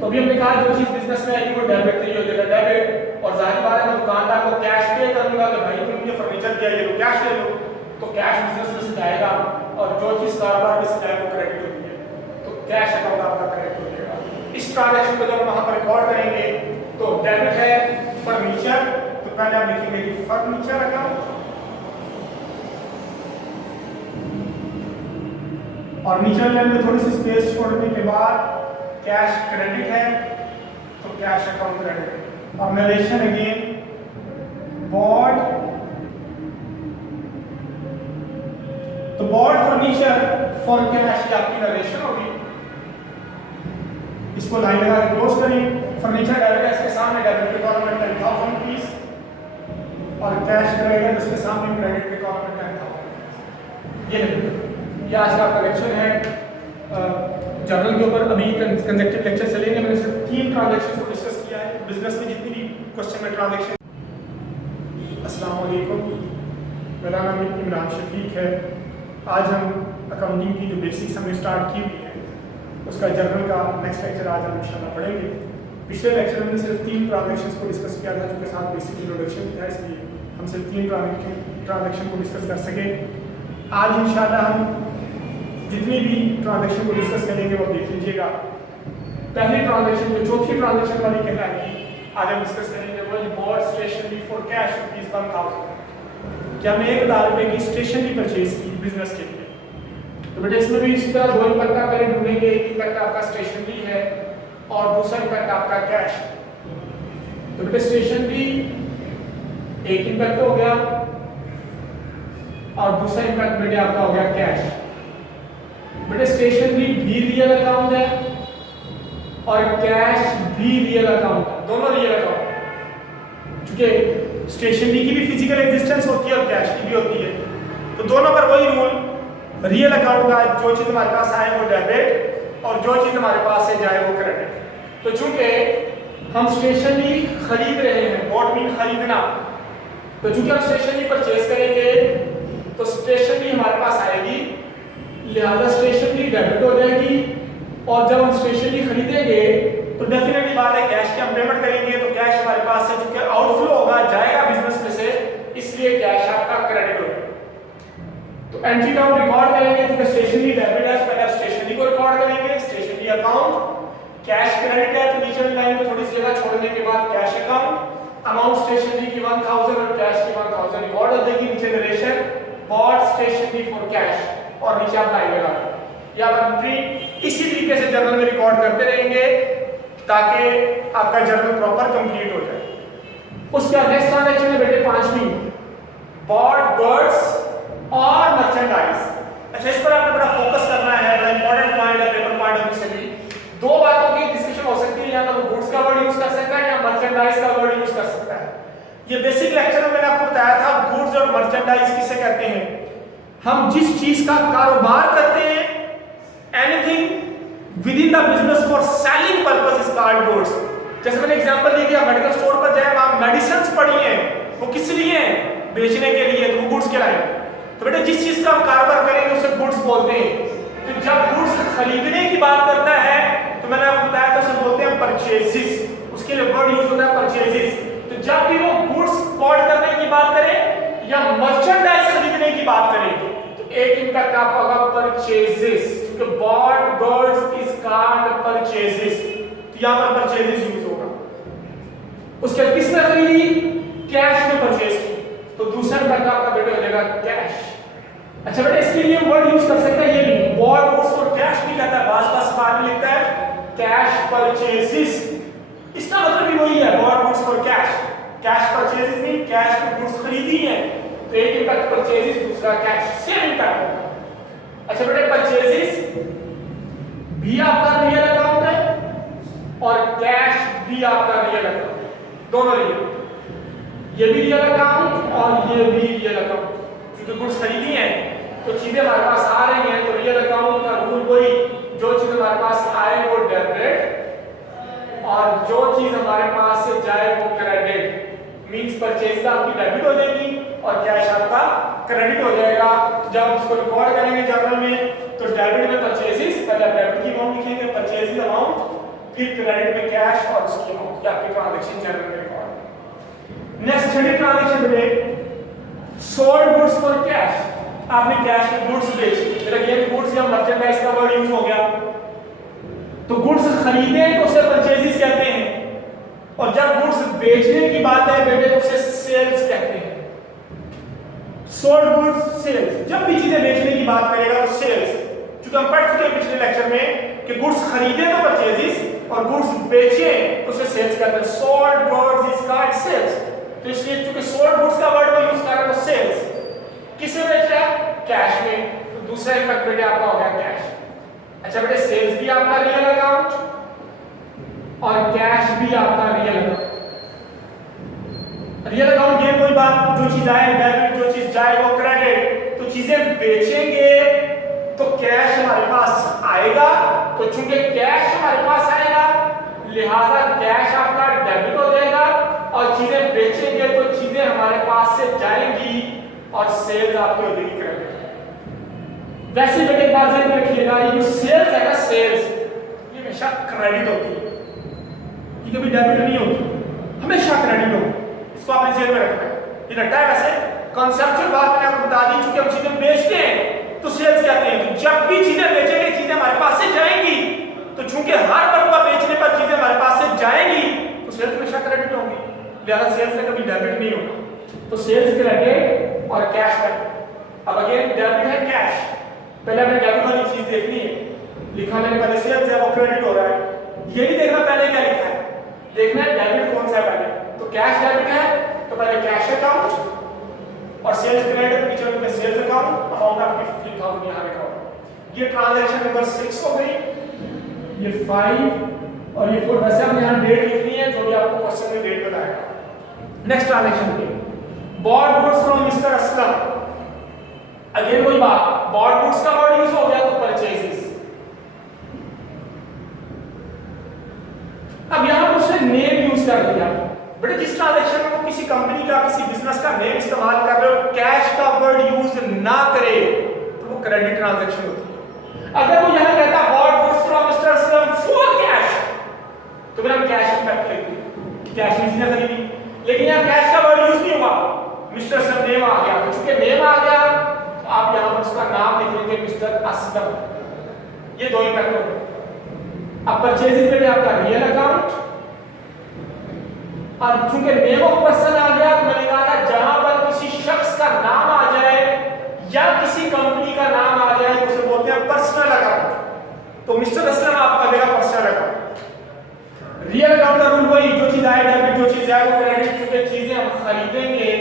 तो अभी हमने कहा जो चीज बिजनेस में आएगी वो डेबिट नहीं हो जाएगा, डेबिट। और जाहिर बात है मैं दुकानदार को कैश पे करूंगा कि भाई तुम मुझे फर्नीचर दिया, ये लो कैश ले लो, तो कैश बिजनेस में से जाएगा और जो चीज कारोबार में से जाएगा वो क्रेडिट होती है, तो कैश अकाउंट आपका क्रेडिट हो जाएगा। इस ट्रांजैक्शन को जब वहां पर रिकॉर्ड करेंगे तो डेबिट है फर्नीचर, तो पहले आप लिखेंगे कि फर्नीचर अकाउंट, और नीचे लाइन में थोड़ी सी स्पेस छोड़ने के बाद कैश क्रेडिट है तो कैश अकाउंट क्रेडिट। और नरेशन अगेन बॉट, तो बॉट फर्नीचर फॉर कैश की आपकी नरेशन होगी। इसको लाइन लगा के क्लोज करें। फर्नीचर डेबिट है, इसके सामने डेबिट के कॉलम में 10,000 रुपीस और कैश क्रेडिट है उसके सामने क्रेडिट के कॉलम में 10,000। ये आज का कलेक्शन है जर्नल के ऊपर। अभी कंसेप्चुअल लेक्चर चलेंगे, मैंने सिर्फ 3 ट्रांजैक्शन को डिस्कस किया है बिजनेस में जितनी भी क्वेश्चन में ट्रांजैक्शन। अस्सलाम वालेकुम, मेरा नाम इमरान शफीक है। आज हम अकाउंटिंग की जो बेसिक्स हमने स्टार्ट की हुई है उसका जर्नल का नेक्स्ट लेक्चर आज हम इंशाल्लाह पढ़ेंगे। पिछले लेक्चर में हमने सिर्फ 3 ट्रांजैक्शंस को डिस्कस किया था, जिनके साथ बेसिक इंट्रोडक्शन था, इसलिए हम सिर्फ 3 ट्रांजैक्शन को डिस्कस कर सके। आज इंशाल्लाह हम जितनी भी ट्रांजैक्शन को डिस्कस करेंगे वो देख लीजिएगा। पहली ट्रांजैक्शन जो चौथी ट्रांजैक्शन वाली कहलाएगी आज हम डिस्कस करेंगे वो bought stationery for cash rupees 1,000। क्या हमने 1,000 रुपए की स्टेशनरी परचेज की बिजनेस के लिए। तो बेटे इसमें भी इसी तरह 2 इम्पैक्ट पहले ढूंढेंगे, एक इम्पैक्ट आपका स्टेशनरी है और दूसरा इम्पैक्ट आपका कैश। तो बेटे स्टेशनरी एक इम्पैक्ट हो गया और दूसरा इम्पैक्ट बेटे आपका हो गया कैश। बेटे स्टेशनरी भी रियल अकाउंट है और कैश भी रियल अकाउंट है, दोनों रियल अकाउंट है। क्योंकि स्टेशनरी की भी फिजिकल एग्जिस्टेंस होती है और कैश की भी होती है, तो दोनों पर वही रूल, रियल अकाउंट का जो चीज हमारे पास आए वो डेबिट और जो चीज हमारे पास से जाए वो क्रेडिट। तो चूंकि हम स्टेशनरी खरीद रहे हैं, बॉट मीन खरीदना, तो चूंकि हम स्टेशनरी परचेज करेंगे तो स्टेशनरी हमारे पास आएगी, लिहाजा स्टेशनरी डेबिट हो जाएगी। और जब हम स्टेशनरी खरीदेंगे तो डेफिनेटली बात है कैश की हम पेमेंट करेंगे, तो कैश हमारे पास से चूंकि आउटफ्लो होगा, जाएगा बिजनेस में से, इसलिए कैश आपका क्रेडिट होगा। तो एंट्री का हम रिकॉर्ड करेंगे, क्योंकि स्टेशनरी डेबिट है, पहले आप स्टेशनरी को रिकॉर्ड करेंगे, स्टेशनरी अकाउंट, कैश क्रेडिट है तो नीचे लाइन को थोड़ी सी जगह छोड़ने के बाद कैश अकाउंट, अमाउंट स्टेशनरी की 1000 और कैश की 1000 रिकॉर्ड हो जाएगी। नीचे narration bought stationery for cash और नीचे आप लाइन लगा या एंट्री इसी तरीके से जर्नल में रिकॉर्ड करते रहेंगे ताकि आपका जर्नल प्रॉपर कंप्लीट हो जाए। उसके नेक्स्ट ट्रांजैक्शन में बेटे 5वीं बॉट गुड्स और मर्चेंडाइज। अच्छा, इस पर आपको बड़ा फोकस करना है, बड़ा इंपॉर्टेंट पॉइंट है पेपर पॉइंट ऑफ व्यू से भी। दो बातों की डिस्कशन हो सकती है, या तो गुड्स का वर्ड यूज कर सकता है या मर्चेंडाइज का वर्ड यूज कर सकता है। ये बेसिक लेक्चर में मैंने आपको बताया था गुड्स और मर्चेंडाइज किसे कहते हैं। हम जिस चीज का कारोबार करते हैं, anything with in the business for selling purpose is called goods. जैसे मैंने एग्जांपल दिया, मेडिकल स्टोर पर जाए, वहां मेडिसिन पड़ी हैं, वो किस लिए हैं? बेचने के लिए, तो वो गुड्स कहलाएंगे। तो बेटा जिस चीज का हम कारोबार करेंगे उसे गुड्स बोलते हैं। तो जब गुड्स खरीदने की बात करता है तो मैंने आपको बताया था उसे बोलते हैं परचेजेस, उसके लिए वर्ड यूज होता है परचेजेस। तो जब भी वो गुड्स बॉट करने की बात करें या मर्चेंडाइज खरीदने की बात करें तो एक इंपैक्ट आपका होगा परचेजेस, क्योंकि bought goods is called purchases, तो यहां पर परचेजेस यूज होगा। उसके किसने खरीदी? कैश में परचेज की, तो दूसरा इंपैक्ट आपका बेटा हो जाएगा कैश। अच्छा बेटा इसके लिए वर्ड यूज कर सकते हैं, ये भी बॉट गुड्स फॉर कैश भी कहता है, बास सवाल में लिखता है कैश परचेजेस, इसका मतलब भी वही है, bought goods for cash. Cash purchases नहीं, कैश में गुड्स खरीदी है, तो एक इंपैक्ट परचेजेस, दूसरा कैश, सेम इंपैक्ट होगा। अच्छा बेटा परचेजेस भी आपका रियल अकाउंट है और कैश भी आपका रियल अकाउंट है, दोनों रियल, ये भी रियल अकाउंट और ये भी रियल अकाउंट। क्योंकि गुड्स खरीदी हैं तो चीजें हमारे पास आ रही हैं, तो रियल अकाउंट का रूल वही, जो चीज हमारे पास आए वो डेबिट और जो चीज हमारे पास से जाए वो क्रेडिट। मींस परचेज आपकी डेबिट हो जाएगी और कैश आपका क्रेडिट हो जाएगा। जब हम इसको रिकॉर्ड करेंगे जर्नल में तो डेबिट में परचेजेस, पहले डेबिट की अमाउंट लिखेंगे, परचेज अमाउंट, फिर क्रेडिट में कैश और उसकी अमाउंट, या आपकी ट्रांजैक्शन जर्नल में रिकॉर्ड। नेक्स्ट थर्ड ट्रांजैक्शन में सोल्ड गुड्स फॉर कैश, आपने कैश में गुड्स बेची, फिर अगेन गुड्स या मर्चेंडाइज का वर्ड यूज हो गया। तो गुड्स खरीदे तो उसे परचेजेस कहते हैं, और जब गुड्स बेचने की बात है बेटे तो उसे सेल्स कहते हैं। सोल्ड गुड्स सेल्स, जब भी चीजें बेचने की बात करेगा तो सेल्स, क्योंकि हम पढ़ चुके हैं पिछले लेक्चर में कि गुड्स खरीदे तो परचेजेस और गुड्स बेचे तो उसे सेल्स कहते हैं। Sold goods is called sales, तो इसलिए चूंकि सोल्ड गुड्स का वर्ड में यूज कर रहा है तो सेल्स, किसे बेच रहा है? कैश में, तो दूसरा इंपैक्ट बेटे आपका हो गया कैश। अच्छा बेटे सेल्स भी आपका रियल अकाउंट और कैश भी आपका रियल अकाउंट। रियल अकाउंट ये कोई बात, जो चीज आए डेबिट, जो चीज जाए वो क्रेडिट। तो चीजें बेचेंगे तो कैश हमारे पास आएगा, तो चूंकि कैश हमारे पास आएगा लिहाजा कैश आपका डेबिट हो जाएगा, और चीजें बेचेंगे तो चीजें हमारे पास से जाएंगी और सेल्स आपकी हो जाएगी क्रेडिट। वैसे बेटे एक बात ध्यान में रखिएगा, ये जो सेल्स है ना, सेल्स ये हमेशा क्रेडिट होती है, ये कभी डेबिट नहीं होती, हमेशा क्रेडिट होती, इसको आपने जेल में रखना है। ये रटा है वैसे कॉन्सेप्चुअल बात मैंने आपको बता दी, चूंकि हम चीजें बेचते हैं तो सेल्स कहते हैं। तो जब भी चीजें बेचेंगे चीजें हमारे पास से जाएंगी, तो चूंकि हर मरतबा बेचने पर चीजें हमारे पास से जाएंगी तो सेल्स हमेशा क्रेडिट होंगी, लिहाजा सेल्स में कभी डेबिट नहीं होगा। तो सेल्स क्रेडिट और कैश क्रेडिट। अब अगेन डेबिट है कैश, पहले हमने डेबिट वाली चीज देखनी है, लिखा मैंने पहले सेल्स है वो क्रेडिट हो रहा है, ये नहीं देखना पहले क्या लिखा है, देखना है डेबिट कौन सा है पहले। तो कैश डेबिट है तो पहले कैश अकाउंट और सेल्स क्रेडिट, पीछे में सेल्स अकाउंट, अमाउंट आपकी लिखा होगा यहां लिखा होगा। ये ट्रांजैक्शन नंबर 6 हो गई, ये 5 और ये 4। वैसे हमने यहाँ डेट लिखनी है जो भी आपको क्वेश्चन में डेट बताएगा। नेक्स्ट ट्रांजैक्शन पे bought goods from mister Aslam. Again वही बात, बॉट गुड्स का वर्ड यूज हो गया तो परचेजेस। अब यहां पर उसने नेम यूज कर दिया। बेटा जिस ट्रांजैक्शन में वो किसी कंपनी का किसी बिजनेस का नेम इस्तेमाल कर रहे हो, कैश का वर्ड यूज ना करे तो वो क्रेडिट ट्रांजैक्शन होती है। अगर वो यहां कहता bought goods from mister Aslam for cash तो फिर हम कैश इम्पैक्ट लेंगे, कैश इसने खरीदी। लेकिन यहां कैश का वर्ड यूज नहीं हुआ, मिस्टर असलम नेम आ गया। तो चूंकि नेम आ गया तो आप यहां पर उसका नाम लिख लेंगे मिस्टर असलम। ये दो इम्पैक्ट हो गए। अब परचेजेस में आपका रियल अकाउंट और चूंकि नेम ऑफ पर्सन आ गया तो मैंने कहा था जहां पर किसी शख्स का नाम आ जाए या किसी कंपनी का नाम आ जाए तो उसे बोलते हैं पर्सनल अकाउंट। तो मिस्टर असलम आपका देगा पर्सनल अकाउंट। रियल अकाउंट का रूल वही, जो चीज आए डेबिट, जो चीज आए वो क्रेडिट। क्योंकि चीजें हम खरीदेंगे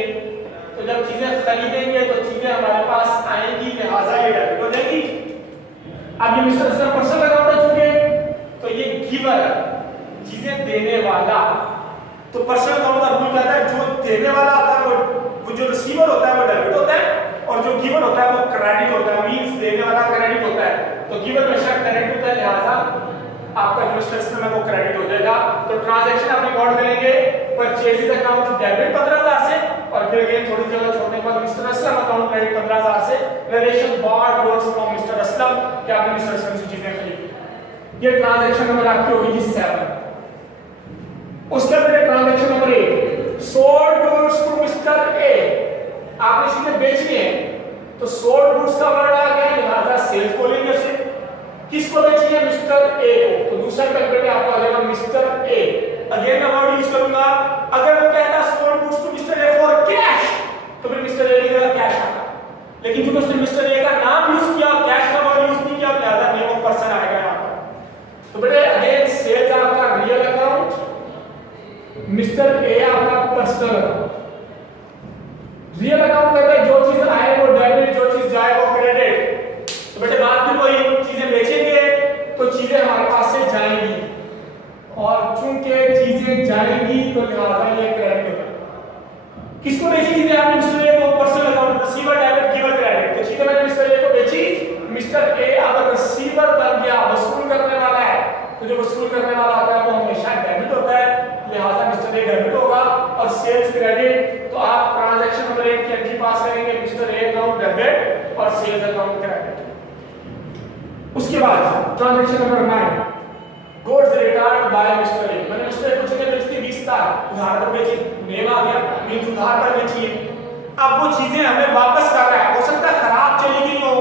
तो जब चीजें खरीदेंगे तो चीजें हमारे पास आएंगी, लिहाजा ये डेबिट हो जाएगी। अब ये मिस्टर असलम पर्सनल अकाउंट है चुके तो ये गिवर, चीजें देने वाला। तो पर्सनल अकाउंट का रूल कहता है जो देने वाला होता है वो जो रिसीवर होता है वो डेबिट होता है और जो गिवर होता है वो क्रेडिट होता है। मींस देने वाला क्रेडिट होता है तो गिवर हमेशा क्रेडिट होता है, लिहाजा आपका जो मिस्टर असलम है वो क्रेडिट हो जाएगा। तो ट्रांजैक्शन आप रिकॉर्ड करेंगे परचेजेस अकाउंट डेबिट 15,000 से और फिर अगेन थोड़ी जगह छोड़ने के बाद मिस्टर असलम अकाउंट क्रेडिट 15,000 से। Narration bought goods from mister Aslam कि आपने मिस्टर असलम से चीजें खरीदी। ये ट्रांजैक्शन नंबर आपकी होगी जी 7। उसके बाद transaction number 8 sold goods to mister A. आपने चीजें बेचनी है तो सोल्ड गुड्स का वर्ड आ गया, लिहाजा सेल्स बोलेंगे उसे। किसको बेचनी है? मिस्टर ए को। तो दूसरा पैकेट आपका आ जाएगा मिस्टर ए। अगेन मैं वर्ड यूज करूंगा, अगर वो कहता sold goods to mister A for cash तो फिर मिस्टर ए का कैश आता। लेकिन क्योंकि उसने मिस्टर ए का नाम यूज किया, कैश का वर्ड यूज नहीं किया, लिहाजा नेम ऑफ पर्सन आएगा यहां पर। तो बेटे अगेन सेल्स आपका रियल अकाउंट, मिस्टर ए आपका पर्सनल अकाउंट। रियल अकाउंट कहता है जो चीज आए वो डेबिट, जो चीज जाए वो क्रेडिट। तो बेटे बात भी वही, चीजें बेचेंगे तो चीजें हमारे पास से जाएंगी और चूंकि चीजें जाएंगी तो लिहाजा ये क्रेडिट होगा। किसको बेची चीजें आपने? मिस्टर ए को। Personal account, receiver debit, giver credit. तो चीजें मैंने मिस्टर ए को बेची, मिस्टर ए अगर रिसीवर बन गया, वसूल करने वाला है, तो जो वसूल करने वाला होता है वो हमेशा डेबिट होता है, लिहाजा मिस्टर ए डेबिट होगा। और सेल्स क्रेडिट तो आप ट्रांजैक्शन नंबर 8 की एंट्री पास करेंगे, मिस्टर ए अकाउंट डेबिट और सेल्स अकाउंट क्रेडिट। उसके बाद transaction number 9 goods returned by mister A. मैंने मिस्टर ए को चीजें बेची थी 20 उधार पर बेची, नेम आ गया, मींस उधार पर बेची है। अब वो चीजें हमें वापस कर रहा है, हो सकता है खराब चली गई हो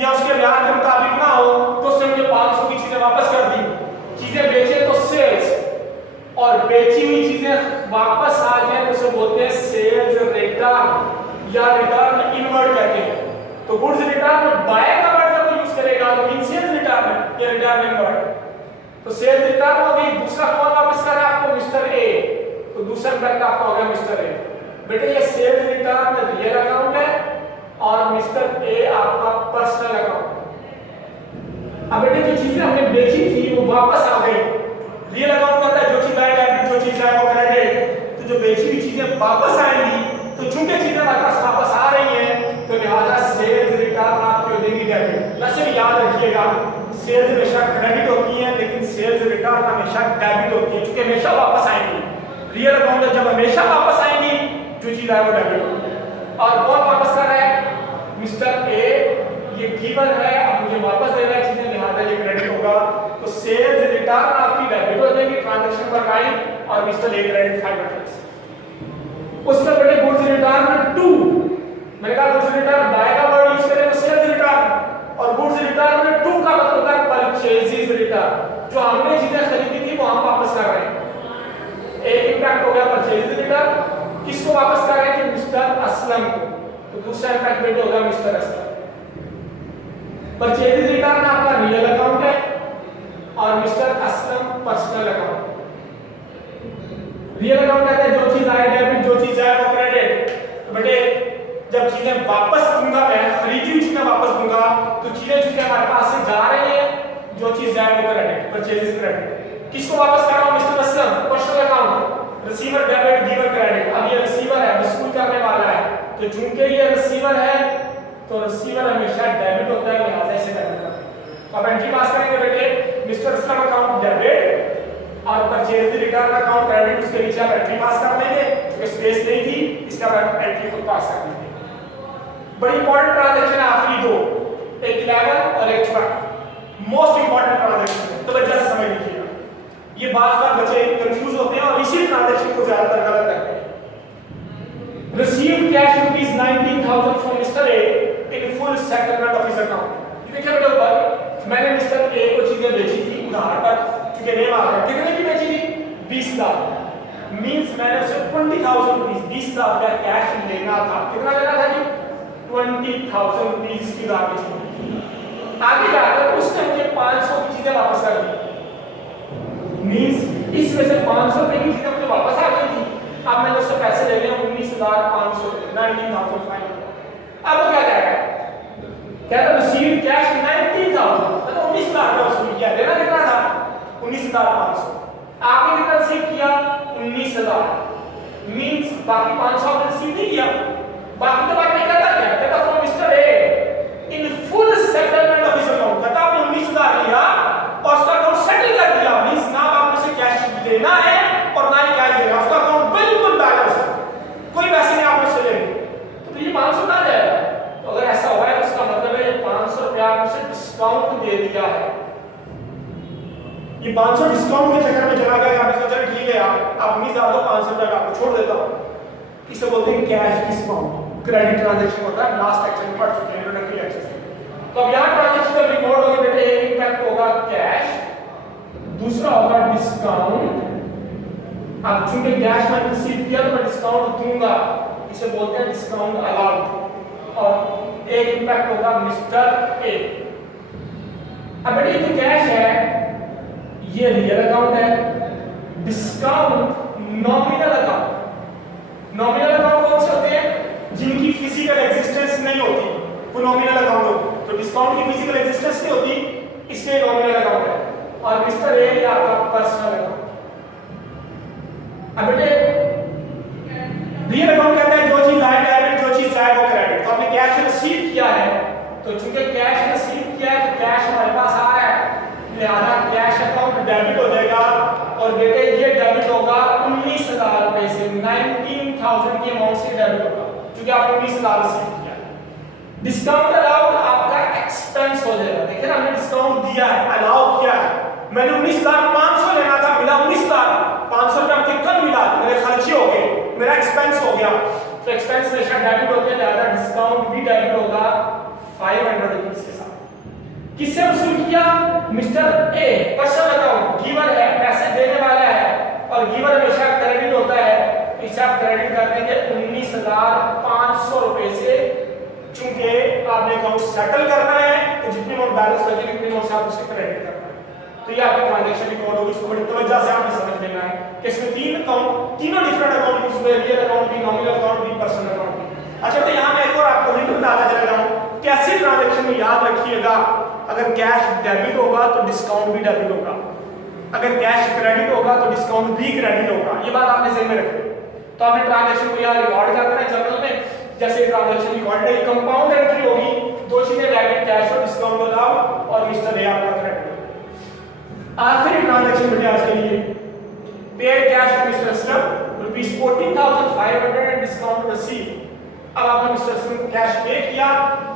या उसके ब्याज के मुताबिक ना हो तो उसने मुझे 500 की चीजें वापस कर दी। चीजें बेचे तो सेल्स, और बेची हुई चीजें वापस आ जाए तो उसे बोलते हैं सेल्स रिटर्न या रिटर्न इनवर्ड कहते हैं। तो गुड्स रिटर्न में बाय का वर्ड जब यूज करेगा तो मीन सेल्स रिटर्न या रिटर्न इनवर्ड। तो सेल्स रिटर्न हो गई। दूसरा कौन वापस कर रहा है आपको? Mister A. तो दूसरा इम्पैक्ट आपका हो गया मिस्टर ए। बेटे ये सेल्स रिटर्न रियल अकाउंट है और मिस्टर ए आपका पर्सनल अकाउंट। अब बेटे जो चीजें हमने बेची थी वो वापस आ गई। रियल अकाउंट कहता है जो चीज आए डेबिट, जो चीज आए वो क्रेडिट। तो जो बेची हुई चीजें वापस आएंगी तो चूंकि चीजें हमारे पास वापस आ रही हैं तो लिहाजा सेल्स रिटर्न आपकी हो जाएगी डेबिट। वैसे भी याद रखिएगा सेल्स हमेशा क्रेडिट होती है लेकिन सेल्स रिटर्न हमेशा डेबिट होती है, क्योंकि हमेशा वापस आएंगी। रियल अकाउंट जब हमेशा वापस आएंगी जो चीज आए वो डेबिट होगी। और कौन वापस कर रहा है? Mister A. ये गिवन है, अब मुझे वापस देना है चीजें, लिहाजा ये क्रेडिट होगा। तो सेल्स रिटर्न आपकी डेबिट हो जाएगी ट्रांजैक्शन नंबर 9 और मिस्टर ए क्रेडिट 500। उसमें बेटे गुड्स रिटर्न 2, मैंने कहा गुड्स रिटर्न बाय का वर्ड यूज करें तो सेल्स रिटर्न, और गुड्स रिटर्न में 2 का मतलब होता है परचेजेस रिटर्न। जो हमने चीजें खरीदी थी वो हम वापस कर रहे हैं। एक इम्पैक्ट हो गया परचेजेस रिटर्न, किसको वापस कर रहे हैं? कि मिस्टर असलम को। तो दूसरा इम्पैक्ट बेटे होगा मिस्टर असलम। परचेजेस रिटर्न आपका रियल अकाउंट है और mister Aslam personal account. Real account कहता है जो चीज आए डेबिट, जो चीज आए वो क्रेडिट। तो बेटे जब चीजें वापस दूंगा, मैं खरीदी हुई चीजें वापस दूंगा तो चीजें चूंकि हमारे पास से जाए वो क्रेडिट, परचेजेस क्रेडिट। किसको वापस कर रहा हूं? Mister Aslam, personal account, receiver debit, giver credit. अब ये रिसीवर है, वसूल करने वाला है, तो चूंकि ये रिसीवर है तो रिसीवर हमेशा डेबिट होता है, लिहाजा इसे डेबिट करते हैं। अब एंट्री पास करेंगे बेटे, मिस्टर असलम अकाउंट डेबिट और परचेज रिटर्न अकाउंट क्रेडिट, उसके नीचे आप एंट्री पास कर लेंगे, क्योंकि स्पेस नहीं थी इसका आप एंट्री खुद पास कर लेंगे। बड़ी इंपॉर्टेंट ट्रांजैक्शन है आखिरी दो, एक 11 और एक 12, मोस्ट इंपॉर्टेंट ट्रांजैक्शन है, तो बच्चा से समझ लीजिएगा। ये बार बच्चे कंफ्यूज होते हैं और इसी ट्रांजैक्शन को ज्यादातर गलत करते हैं। Received cash rupees 19,000 from Mr. A in full settlement of his account. ये देखिए बेटे ऊपर, मैंने मिस्टर ए को चीजें बेची थी उधार पर, क्योंकि नेम आ गया। कितने की बेची थी? 20,000। मींस मैंने उसे 20,000 रुपीस, 20,000 का कैश लेना था। कितना लेना था जी? 20,000 रुपीस की उधार बेची। आगे जाकर उसने मुझे 500 की चीजें वापस कर दी। मींस इसमें से 500 रुपए की चीजें मुझे वापस आ गई थी। अब मैंने उससे पैसे ले लिए 19,500, 19,500। अब वो क्या कहेगा? कहता रिसीव्ड कैश 19,000, मतलब 19,000 का वसूल किया। लेना कितना था? 19,500। आपने कितना रिसीव किया? 19,000। मींस बाकी 500 आपने रिसीव नहीं किया। बाकी तो बात नहीं करता क्या? कहता from mister A in full settlement of his account. कहता आपने 19,000 लिया और उसका अकाउंट सेटल कर दिया। मींस ना आपने से कैश लेना है और ना ही कैश देना। उसका अकाउंट बिल्कुल बैलेंस है, कोई पैसे नहीं आपने से लेने। तो ये 500 ना जाएगा। तो अगर ऐसा हुआ है तो उसका मतलब है 500 रुपया आपने डिस्काउंट दे दिया है। ये 500 डिस्काउंट के चक्कर में चला गया। आपने सोचा ठीक है यार, आप 19,000 तो 500 रुपया आपको छोड़ देता हूं। इसे बोलते हैं कैश डिस्काउंट। क्रेडिट ट्रांजैक्शन होता है, लास्ट लेक्चर में पढ़ चुके हैं, इंट्रोडक्टरी लेक्चर से। तो अब यहां ट्रांजैक्शन का रिकॉर्ड होगा बेटे, एक इम्पैक्ट होगा कैश, दूसरा होगा डिस्काउंट। अब चूंकि कैश मैंने रिसीव किया तो मैं डिस्काउंट दूंगा, इसे बोलते हैं डिस्काउंट अलाउड। और एक इम्पैक्ट होगा मिस्टर ए। अब बेटे ये जो कैश है ये रियल अकाउंट है, discount nominal account. Nominal account कौन से होते हैं? जिनकी फिजिकल एग्जिस्टेंस नहीं होती, वो नॉमिनल अकाउंट होते हैं। तो डिस्काउंट की फिजिकल एग्जिस्टेंस नहीं होती, इसलिए नॉमिनल अकाउंट है। और मिस्टर ए या आपका पर्सनल अकाउंट। अब बेटे रियल अकाउंट कहता है जो चीज आए डेबिट, जो चीज जाए वो क्रेडिट। तो आपने कैश रिसीव किया है, तो चूंकि कैश रिसीव किया है तो कैश हमारे पास आ रहा है, लिहाजा कैश अकाउंट डेबिट हो जाएगा। और बेटे ये डेबिट होगा 19,000 रुपए से, 19,000 की अमाउंट से डेबिट होगा, क्योंकि आपने 19,000 रिसीव किया। डिस्काउंट अलाउड आपका एक्सपेंस हो जाएगा। देखिए ना, हमने डिस्काउंट दिया है, अलाउ किया है। मैंने 19,500 लेना था, मिला 19,500 रुपया मुझे कम मिला, मेरे खर्चे हो गए, मेरा एक्सपेंस हो गया। तो एक्सपेंस हमेशा डेबिट होते हैं, लिहाजा डिस्काउंट भी डेबिट होगा 500 रुपीस के साथ। किससे वसूल किया? Mister A, personal account, giver है, पैसे देने वाला है, और गिवर हमेशा क्रेडिट होता है। इसे आप क्रेडिट कर देंगे 19,500 रुपए से। चूंकि आपने अकाउंट सेटल करना है तो जितनी अमाउंट बैलेंस बचेगी उतनी अमाउंट आप उसे क्रेडिट करना है। तो ये आपकी ट्रांजैक्शन रिकॉर्ड होगी। इसको बड़ी तवज्जो से आपने समझ लेना है कि इसमें तीन अकाउंट, तीनों डिफरेंट अकाउंट यूज हुए, रियल अकाउंट भी, नॉमिनल अकाउंट भी, पर्सनल अकाउंट भी। अच्छा, तो यहां मैं एक और आपको हिंट बताता चला जाऊं, कैसी ट्रांजैक्शन में याद रखिएगा, अगर कैश डेबिट होगा तो डिस्काउंट भी डेबिट होगा, अगर कैश क्रेडिट होगा तो डिस्काउंट भी क्रेडिट होगा। ये बात आपने ध्यान में रखनी। तो आपने ट्रांजैक्शन को यहां रिकॉर्ड करना है जनरल में, जैसे ट्रांजैक्शन रिकॉर्ड है, कंपाउंड एंट्री होगी, दो चीजें डेबिट कैश और डिस्काउंट अलाउड, और मिस्टर ए आपका क्रेडिट। आखिरी ट्रांजैक्शन बेटे आज के लिए, paid cash to mister Aslam rupees 14,500 and discount receive. अब आपने मिस्टर असलम को कैश पे किया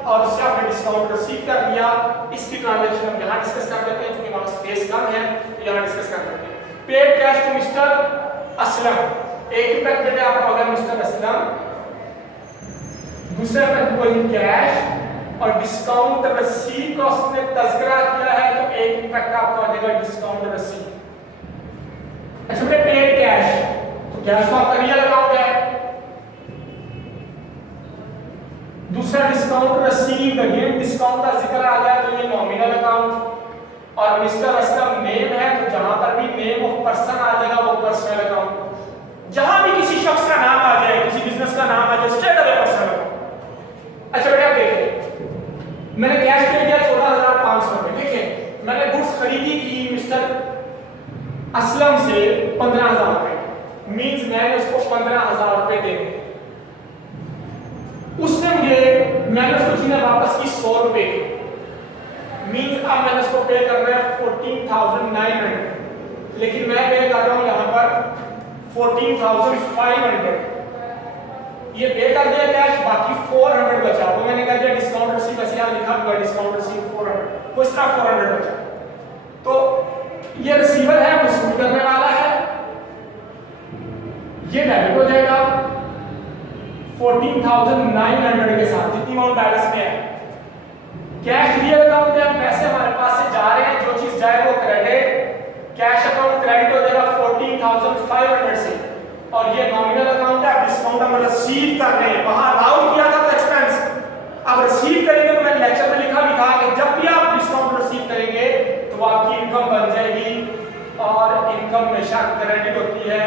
और उससे आपने डिस्काउंट रिसीव कर लिया। इसकी ट्रांजैक्शन हम यहां डिस्कस कर लेते हैं, क्योंकि वहां स्पेस कम है, तो यहां डिस्कस कर लेते हैं। Paid cash to mister Aslam, एक इम्पैक्ट बेटे आपका होगा मिस्टर असलम, दूसरा इम्पैक्ट वही कैश, और डिस्काउंट रिसीव का उसने तज़किरा किया है, तो एक इम्पैक्ट आपका हो जाएगा डिस्काउंट रिसीव। अच्छा बेटे पेड कैश, तो कैश तो आपका रियल अकाउंट है, दूसरा डिस्काउंट रिसीव, अगेन डिस्काउंट का जिक्र आ गया तो ये नॉमिनल अकाउंट, और मिस्टर असलम नेम है तो जहां पर भी नेम ऑफ पर्सन आ जाएगा वो पर्सनल अकाउंट। जहां भी किसी शख्स का नाम आ जाए, किसी बिजनेस का नाम आ जाए, स्ट्रेट अवे पर्सनल अकाउंट। अच्छा बेटा देखिए, मैंने कैश पे दिया 14,500 रुपए, देखिए मैंने गुड्स खरीदी थी मिस्टर असलम से 15,000 रुपए, मीन्स मैंने उसको 15,000 रुपए देने, उसने मैंने उसको चीजें वापस की 100 रुपए, मीन्स अब मैंने उसको पे करना है 14,900, लेकिन मैं पे कर रहा हूं यहां पर 14,500, ये पे कर दिया कैश, बाकी 400 बचा, वो मैंने कह दिया डिस्काउंट रिसीव, ऐसे यहां लिखा हुआ डिस्काउंट रिसीव 400, तो इसका 400 बचा, तो ये रिसीवर है वसूल करने वाला है, ये डेबिट हो जाएगा 14,900 के साथ, जितनी अमाउंट बैलेंस में है। कैश रियल अकाउंट में पैसे हमारे पास से जा रहे हैं, जो चीज जाए वो क्रेडिट, कैश अकाउंट क्रेडिट हो जाएगा 14,500 से, और ये नॉमिनल अकाउंट है, डिस्काउंट हम रिसीव कर रहे हैं, वहां अलाउड किया था तो एक्सपेंस, अब रिसीव करेंगे, तो मैंने लेक्चर में लिखा भी था कि जब भी आप डिस्काउंट रिसीव करेंगे तो आपकी इनकम बन जाएगी, और इनकम हमेशा क्रेडिट होती है,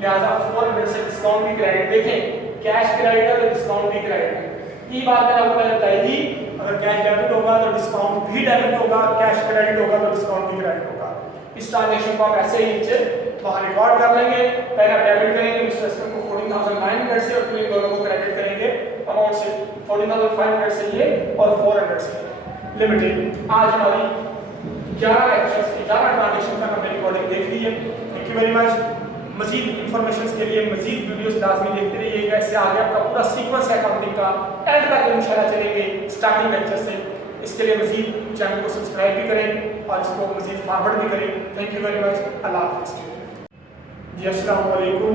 लिहाजा 400 से डिस्काउंट भी क्रेडिट, देखें कैश क्रेडिट है तो डिस्काउंट भी क्रेडिट है, ये बात मैंने आपको पहले बताई थी, अगर कैश डेबिट होगा तो डिस्काउंट भी डेबिट होगा, कैश क्रेडिट होगा तो डिस्काउंट भी क्रेडिट होगा। इस ट्रांजैक्शन को आप ऐसे ही नीचे वहां रिकॉर्ड कर लेंगे, पहले आप डेबिट करेंगे मिस्टर असलम को 14,900 से, और फिर इन दोनों को क्रेडिट करेंगे अमाउंट से 14,500 से ये और 400 से लिमिटेड। आज हमारी 11 लेक्चर्स की 11 ट्रांजैक्शन का हमने रिकॉर्डिंग देख ली है। Thank you very much. मजीद इंफॉर्मेशन के लिए मजीद वीडियोस लाजमी देखते रहिएगा, इससे आगे आपका पूरा सीक्वेंस है अकाउंटिंग का, एंड तक इंशाल्लाह चलेंगे स्टार्टिंग लेक्चर से। इसके लिए मजीद चैनल को सब्सक्राइब भी करें और इसको मजीद फॉरवर्ड भी करें। Thank you very much. अल्लाह हाफिज़। जी अस्सलाम वालेकुम,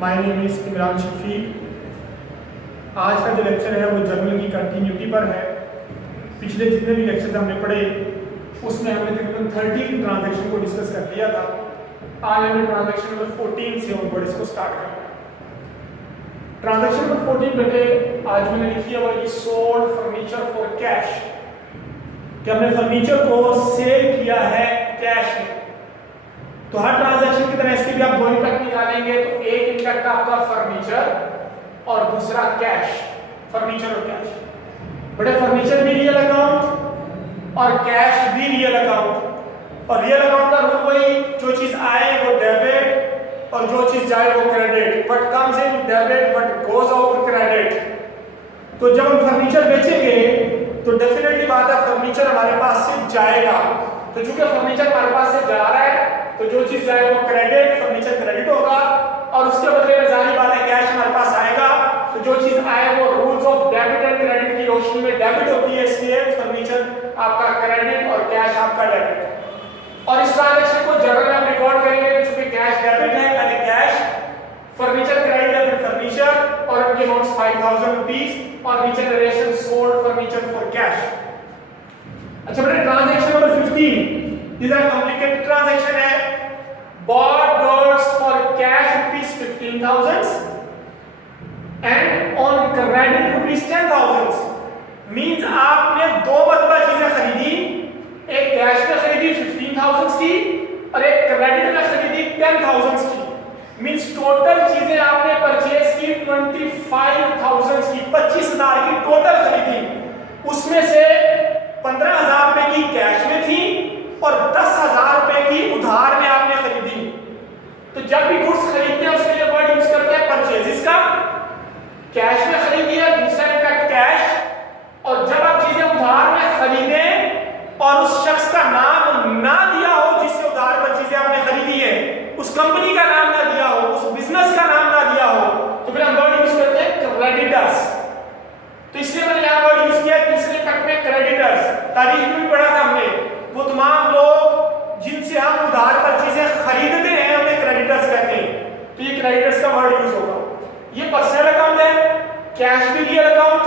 my name is Imran Shafiq. आज का जो लेक्चर है वो जर्नल की कंटिन्यूटी पर है। पिछले जितने भी लेक्चर हमने पढ़े उसमें हमने तकरीबन 13 ट्रांजैक्शन को डिस्कस कर लिया था। आज हमने ट्रांजैक्शन नंबर 14 से ऑनवर्ड इसको स्टार्ट करना है। ट्रांजैक्शन नंबर 14 बेटे आज मैंने लिखी है वो ये सोल्ड फर्नीचर फॉर कैश, कि हमने फर्नीचर को सेल किया है कैश में। तो हर ट्रांजैक्शन की तरह इसके भी आप दो इम्पैक्ट निकालेंगे, तो एक इम्पैक्ट आपका फर्नीचर और दूसरा कैश, फर्नीचर और कैश। बेटे फर्नीचर भी रियल अकाउंट और कैश भी रियल अकाउंट, और रियल अकाउंट का रूल वही, जो चीज आए वो डेबिट और जो चीज जाए वो credit, but comes in debit but goes out credit. तो जब हम फर्नीचर बेचेंगे तो डेफिनेटली बात है फर्नीचर हमारे पास से जाएगा, तो चूंकि फर्नीचर हमारे पास से जा रहा है तो जो चीज जाए वो क्रेडिट, फर्नीचर क्रेडिट होगा, और उसके बदले में जाहिर बात है कैश हमारे पास आएगा, तो जो चीज आए वो rules of debit and credit की रोशनी में डेबिट होती है, इसलिए फर्नीचर आपका क्रेडिट और कैश आपका डेबिट। और इस ट्रांजैक्शन को जर्नल में हम रिकॉर्ड करेंगे, तो चूंकि कैश डेबिट है पहले कैश, फर्नीचर क्रेडिट है फिर फर्नीचर, और उनकी अमाउंट 5,000 रुपीस, और नीचे narration sold furniture for cash. अच्छा बेटा transaction number 15 this are complicated transaction है। Bought goods for cash rupees 15,000 and on credit rupees 10,000, means आपने दो मतलब चीजें खरीदी, एक कैश में खरीदी 15,000 की और एक क्रेडिट में खरीदी 10,000 की, मींस टोटल चीजें आपने परचेज की 25,000 की, 25,000 की टोटल खरीदी। उसमें से 15,000 रुपए की कैश में थी और 10,000 रुपए की उधार में आपने खरीदी। तो जब भी गुड्स खरीदते हैं उसके लिए वर्ड यूज करते हैं परचेजेस का, कैश में खरीदी है दूसरा इम्पैक्ट कैश, और जब आप चीजें उधार में खरीदें और उस शख्स का नाम ना दिया हो जिससे उधार पर चीजें आपने खरीदी है, उस कंपनी का नाम ना दिया हो, उस बिजनेस का नाम ना दिया हो, तो फिर हम वर्ड यूज करते हैं क्रेडिटर्स। तो इसलिए मैंने यहां वर्ड यूज किया तीसरे इम्पैक्ट में क्रेडिटर्स। तारीख में भी पढ़ा था हमने, वो तमाम लोग जिनसे हम उधार पर चीजें खरीदते हैं उन्हें क्रेडिटर्स कहते हैं, तो ये क्रेडिटर्स का वर्ड यूज होगा। ये पर्सनल अकाउंट है, कैश भी रियल अकाउंट,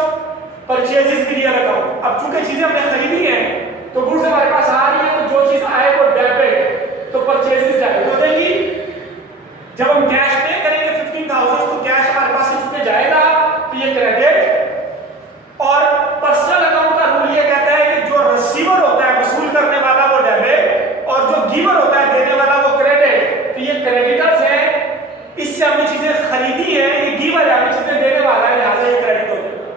परचेजेस भी रियल अकाउंट। अब चूंकि चीजें हमने खरीदी हैं तो गुड्स हमारे पास आ रही है, तो जो चीज आए वो डेबिट, तो परचेजेस डेबिट हो जाएगी। जब हम कैश पे करेंगे 15,000 तो कैश हमारे पास इसमें जाएगा, तो ये क्रेडिट। और पर्सनल अकाउंट का रूल ये कहता है कि जो रिसीवर होता है वसूल करने वाला वो डेबिट, और जो गिवर होता है देने वाला वो क्रेडिट, तो ये क्रेडिटर्स हैं। इससे हमने चीजें खरीदी है, ये गिवर है, हमें चीजें देने वाला है, लिहाजा ये क्रेडिट हो जाएगा।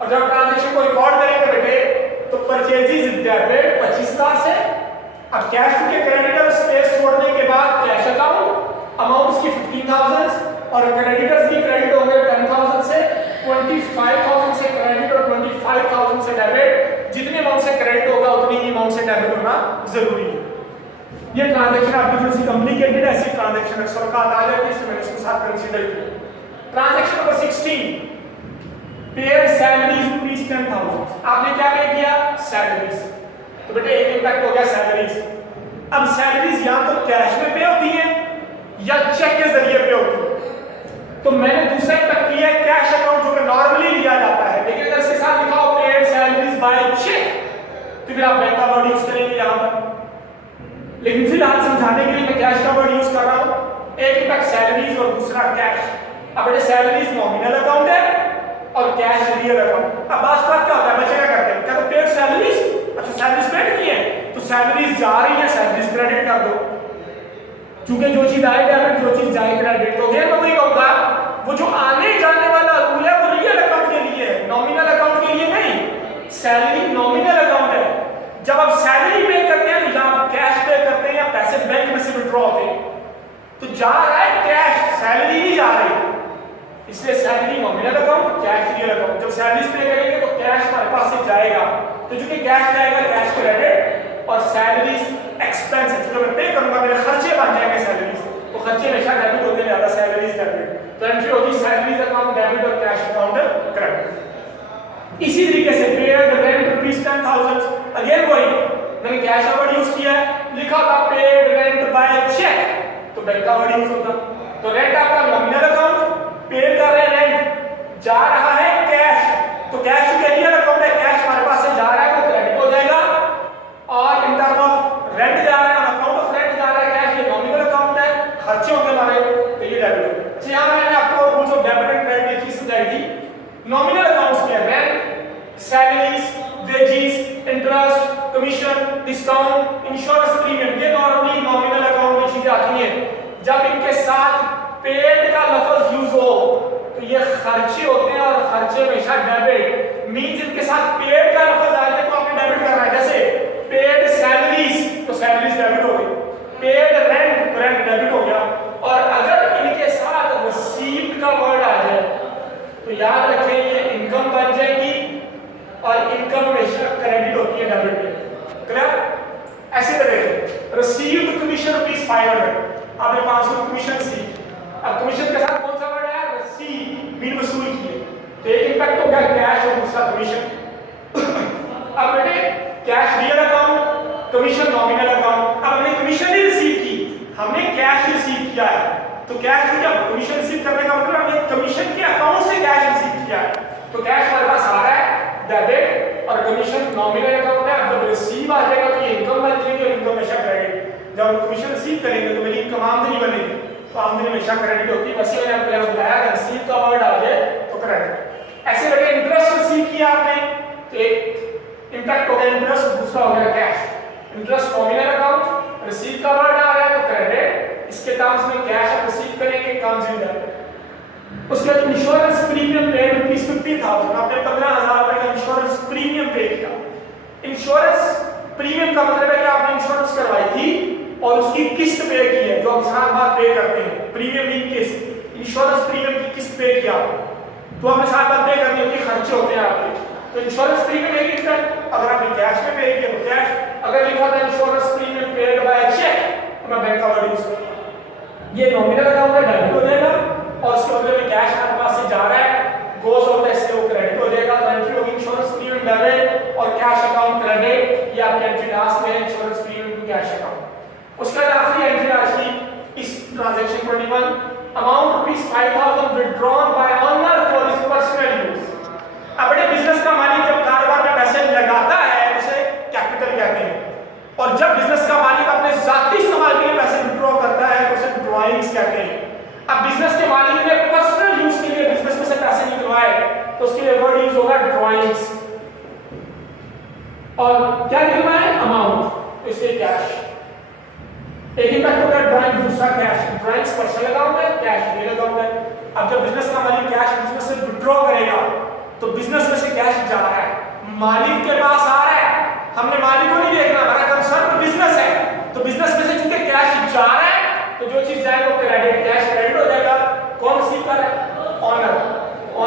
और जब ट्रांजैक्शन को रिकॉर्ड करेंगे बेटे अब कैश के क्रेडिटर स्पेस छोड़ने के बाद कैश अकाउंट अमाउंट की 15,000 और क्रेडिटर्स की क्रेडिट होंगे 10,000 से, 25,000 से क्रेडिट और 25,000 से डेबिट। जितने अमाउंट से क्रेडिट होगा उतनी ही अमाउंट से डेबिट होना जरूरी है। ये ट्रांजैक्शन आपकी थोड़ी सी कॉम्प्लिकेटेड है, ऐसी ट्रांजैक्शन अक्सर का आ जाती है, इसलिए मैंने इसको साथ कंसीडर किया। Transaction number 16 paid salaries rupees 10,000। आपने क्या पे किया? सैलरीज। तो बेटे एक इंपैक्ट हो गया सैलरीज। अब सैलरीज या तो कैश में पे होती है या चेक के जरिए पे होती है। तो मैंने दूसरा इंपैक्ट लिया है कैश अकाउंट, जो कि नॉर्मली लिया जाता है, लेकिन अगर इसके साथ लिखा हो पेड सैलरीज बाय चेक तो फिर आप बैंक का वर्ड यूज करेंगे यहां पर। लेकिन फिलहाल समझाने के लिए मैं कैश का वर्ड यूज कर रहा हूं। एक इंपैक्ट सैलरीज और दूसरा कैश। अब बेटे सैलरीज नॉमिनल अकाउंट है और कैश रियल अकाउंट। अब बात क्या होता है, बच्चे क्या करते हैं, क्या तो पेड सैलरीज, अच्छा सैलरीज पेड की है तो सैलरीज जा रही है, सैलरीज क्रेडिट कर दो। क्योंकि जो चीज आए डेबिट, जो चीज जाए क्रेडिट। तो अगेन मैं वही कहूंगा, वो जो आने जाने वाला रूल है वो रियल अकाउंट के लिए है, नॉमिनल अकाउंट के लिए नहीं। सैलरी नॉमिनल अकाउंट है। जब आप सैलरी पे करते हैं तो या आप कैश पे करते हैं या पैसे बैंक में से विड्रॉ होते हैं, तो जा रहा है कैश, सैलरी नहीं जा रही, इसलिए salary nominal account, cash real account. जब सैलरीज पे करेंगे तो कैश हमारे पास से जाएगा, तो जो कि कैश जाएगा कैश क्रेडिट और सैलरीज एक्सपेंस है, जो मैं पे करूंगा मेरे खर्चे बन जाएंगे सैलरीज, तो खर्चे हमेशा डेबिट होते ज्यादा सैलरीज डेबिट, तो एंट्री होगी सैलरीज अकाउंट डेबिट और कैश अकाउंट क्रेडिट। इसी तरीके से पेड रेंट रुपीस 10,000, अगेन वही मैंने कैश का वर्ड यूज किया है, लिखा था पेड रेंट बाय चेक तो बैंक का वर्ड यूज होता। तो रेंट आपका नॉमिनल अकाउंट, पेड कर रहे हैं रेंट, जा रहा है कैश, तो कैश के रियल अकाउंट है, कैश हमारे पास से जा रहा है तो क्रेडिट हो जाएगा, और इन टर्म ऑफ रेंट जा रहा है, अकाउंट ऑफ रेंट जा रहा है कैश, ये नॉमिनल अकाउंट है, खर्चे होंगे हमारे तो ये डेबिट होगा। अच्छा यहां मैंने आपको rules of debit and credit की चीज समझाई थी। नॉमिनल अकाउंट्स में rent, salaries, wages, interest, commission, discount, insurance premium, ये नॉर्मली नॉमिनल अकाउंट में चीजें आती हैं। जब इनके साथ पेड का लफ्ज यूज हो तो ये खर्चे होते हैं, और खर्चे हमेशा डेबिट मींस इनके साथ पेड का लफ्ज आ जाए तो आपने डेबिट करना है। जैसे पेड सैलरीज तो सैलरीज डेबिट हो गई, पेड रेंट तो रेंट डेबिट हो गया, और अगर इनके साथ रिसीव्ड का वर्ड आ जाए तो याद रखें ये इनकम बन जाएगी, और इनकम हमेशा क्रेडिट होती है डेबिट में। क्लियर? ऐसे करेंगे रिसीव्ड कमीशन रुपीस 500, आपने 500 कमीशन सी, अब कमीशन के साथ कौन सा वर्ड है? रिसीव, बिल वसूल किए, तो एक इंपैक्ट हो गया कैश और दूसरा कमीशन। अब बेटे cash real account, commission nominal account. अब हमने कमीशन नहीं रिसीव की, हमने कैश रिसीव किया है, तो कैश की जब कमीशन रिसीव करने का मतलब हमने कमीशन के अकाउंट से कैश रिसीव किया है, तो कैश हमारे पास आ रहा है डेबिट, और कमीशन नॉमिनल अकाउंट है। अब जब रिसीव आ जाएगा तो ये इनकम बन जाएगी, और इनकम हमेशा क्रेडिट। जब हम कमीशन रिसीव करेंगे तो मेरी इनकम आमदनी बनेगी, तो आमदनी हमेशा क्रेडिट होती है। वैसे मैंने आपको बताया अगर रिसीव का वर्ड आ जाए तो क्रेडिट। ऐसे बेटे इंटरेस्ट रिसीव किया आपने तो एक इंपैक्ट हो गया इंटरेस्ट, दूसरा हो गया cash. Interest nominal account, receive का वर्ड आ रहा है तो क्रेडिट, इसके टर्म्स में कैश आप रिसीव करेंगे, कंज्यूमर। उसके बाद इंश्योरेंस प्रीमियम पेड रुपीस 50,000, आपने 15,000 रुपए का इंश्योरेंस प्रीमियम पे किया। इंश्योरेंस प्रीमियम का मतलब है कि आपने इंश्योरेंस करवाई थी और उसकी किस्त पे की है, जो हम साल बाद पे करते हैं, प्रीमियम इन किस्त। इंश्योरेंस प्रीमियम की किस्त पे किया तो आपने साल बाद पे करनी होती है, खर्चे होते हैं आपके। तो इंश्योरेंस प्रीमियम एक इंपैक्ट, अगर आपने कैश में पे किया तो कैश, अगर लिखा था insurance premium paid by cheque तो मैं बैंक का वर्ड यूज करूंगा। ये नॉमिनल अकाउंट है, डेबिट हो जाएगा, और उसके बदले में कैश हमारे पास से जा रहा है, गोस ऑफ द इसके वो क्रेडिट हो जाएगा। तो एंट्री होगी इंश्योरेंस प्रीमियम डेबिट और कैश अकाउंट क्रेडिट, ये आपकी एंट्री लास्ट में है, insurance premium to cash account. उसके बाद आखिरी एंट्री आज की इस transaction 21, amount rupees 5,000 withdrawn by owner for his personal use. अब बड़े बिजनेस का मालिक जब कारोबार में पैसे लगाता है उसे कैपिटल कहते हैं, और जब बिजनेस का मालिक अपने जाती इस्तेमाल के लिए पैसे विथड्रॉ करता है तो उसे ड्रॉइंग्स कहते हैं। अब बिजनेस के मालिक ने पर्सनल यूज के लिए बिजनेस में से पैसे निकलवाए तो उसके लिए वर्ड यूज होगा ड्रॉइंग्स, और क्या निकलवाए? अमाउंट, तो इसलिए कैश। एक इंपैक्ट होगा ड्रॉइंग, दूसरा कैश। ड्रॉइंग्स पर्सनल अकाउंट है, कैश रियल अकाउंट है। अब जब बिजनेस का मालिक कैश बिजनेस से विथड्रॉ करेगा तो बिजनेस में से कैश जा रहा है, मालिक के पास आ रहा है, हमने मालिक को नहीं देखना, हमारा कंसर्न बिजनेस है,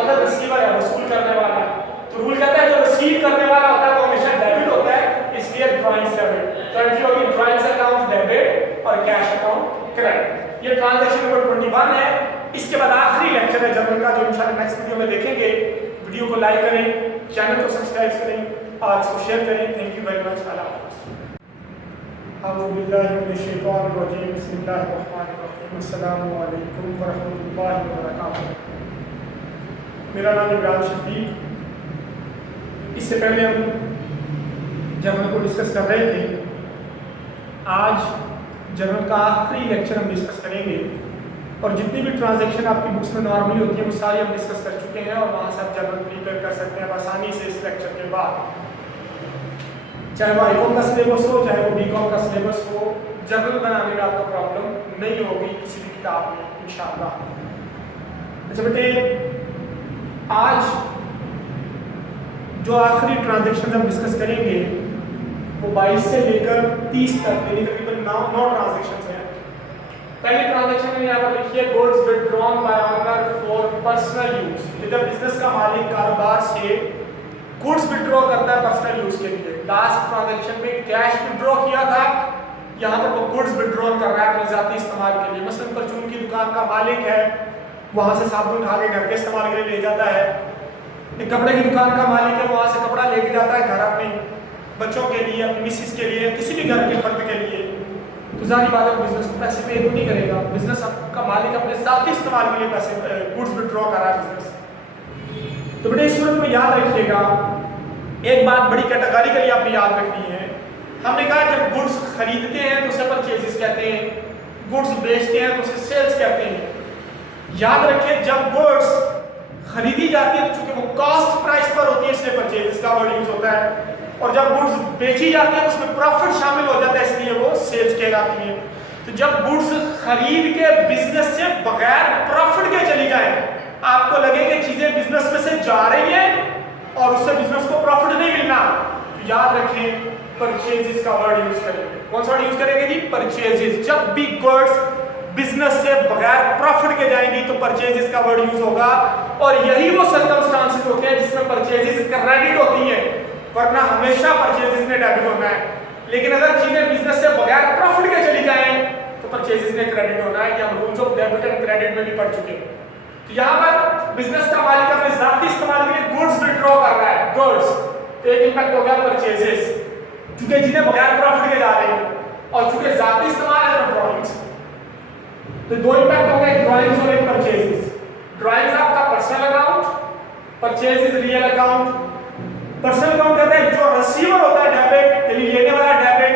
होता है रिसीवर है, वसूल करने वाला। तो रूल कहता है जो रिसीव करने वाला होता है वो हमेशा डेबिट होता है, इसलिए ड्राइंग्स डेबिट। तो एंट्री होगी ड्राइंग्स अकाउंट डेबिट और कैश अकाउंट क्रेडिट। ये ट्रांजैक्शन नंबर 21 है। इसके बाद आखिरी लेक्चर है जर्नल का, जो इंशाल्लाह नेक्स्ट वीडियो में देखेंगे। वीडियो को लाइक करें, चैनल को सब्सक्राइब करें और इसको शेयर करें। Thank you very much. अल्लाह हाफ़िज़। अऊज़ु बिल्लाहि मिनश शैतानिर रजीम। बिस्मिल्लाहिर्रहमानिर्रहीम। अस्सलामु अलैकुम व रहमतुल्लाहि व बरकातुहू। मेरा नाम इमरान शफीक। इससे पहले हम जर्नल को डिस्कस कर रहे थे। आज जर्नल का आखिरी लेक्चर हम डिस्कस करेंगे और जितनी भी ट्रांजैक्शन आपकी बुक्स में नॉर्मली होती है वो सारी हम डिस्कस कर चुके हैं और वहाँ से आप जर्नल प्रिपेयर कर सकते हैं आसानी से इस लेक्चर के बाद। चाहे वो आईकॉम का सिलेबस हो, चाहे वो बीकॉम का सिलेबस हो, जर्नल बनाने में आपको प्रॉब्लम नहीं होगी किसी भी किताब में इंशाअल्लाह। अच्छा बेटे, आज जो आखिरी ट्रांजैक्शन हम डिस्कस करेंगे वो 22 से लेकर 30 तक, यानी तकरीबन 9 ट्रांजैक्शन हैं। पहली ट्रांजैक्शन में यहाँ पर लिखिए goods withdrawn bye honour for personal use. जब बिजनेस का मालिक कारोबार से गुड्स विथड्रॉ करता है पर्सनल यूज के लिए। लास्ट ट्रांजैक्शन में कैश विथड्रॉ किया था, यहाँ पर वो गुड्स विथड्रॉ कर रहा है अपने जाती इस्तेमाल के लिए। मसलन परचून की दुकान का मालिक है, वहाँ से साबुन उठा के घर के इस्तेमाल के लिए ले जाता है। एक कपड़े की दुकान का मालिक है, वहाँ से कपड़ा लेके जाता है घर अपने बच्चों के लिए, अपनी मिसिस के लिए, किसी भी घर के फर्द के लिए। तो जाहिर बात है बिजनेस को पैसे पे तो नहीं करेगा। बिजनेस का मालिक अपने जाती इस्तेमाल के लिए पैसे गुड्स विथड्रॉ कर रहा है बिजनेस। तो बेटे इस सूरत में याद रखिएगा एक बात बड़ी कैटेगरिकली आपने याद रखनी है। हमने कहा जब गुड्स खरीदते हैं तो उसे परचेजेस कहते हैं, गुड्स बेचते हैं तो उसे सेल्स कहते हैं। याद रखिए जब गुड्स खरीदी जाती है तो चूंकि वो कॉस्ट प्राइस पर होती है इसलिए परचेजेस का वर्ड यूज होता है, और जब गुड्स बेची जाती है तो उसमें प्रॉफिट शामिल हो जाता है इसलिए वो सेल्स कहलाती है। तो जब गुड्स खरीद के बिजनेस से बगैर प्रॉफिट के चली जाए, आपको लगे कि चीजें बिजनेस में से जा रही हैं और उससे बिजनेस को प्रॉफिट नहीं मिलना, तो याद रखें परचेजेस का वर्ड यूज करेंगे। कौन सा वर्ड यूज करेंगे जी? परचेजेस। जब भी गुड्स बिजनेस से बगैर प्रॉफिट के जाएंगी तो परचेजेस का वर्ड यूज होगा। और यही वो सर्कमस्टांसेस होते हैं जिसमें परचेजेस क्रेडिट होती है, वरना हमेशा परचेजेस ने डेबिट होना है। लेकिन अगर चीजें बिजनेस से बगैर प्रॉफिट के चली जाएं तो परचेजेस ने क्रेडिट होना है। कि हम rules of debit and credit में भी पढ़ चुके हैं। तो यहाँ पर बिजनेस का मालिक अपने जाती इस्तेमाल के लिए गुड्स विथड्रॉ कर रहा है, गुड्स, तो एक इंपैक्ट हो गया परचेजेस, क्योंकि चीजें बगैर प्रॉफिट के जा रही हैं, और चूंकि जाती इस्तेमाल है तो ड्राइंग्स। तो दो इंपैक्ट हो गए, ड्राइंग्स और एक परचेजेस। ड्राइंग्स आपका personal account, purchases real account. Personal account कहते हैं जो रिसीवर होता है डेबिट, यानी लेने वाला डेबिट,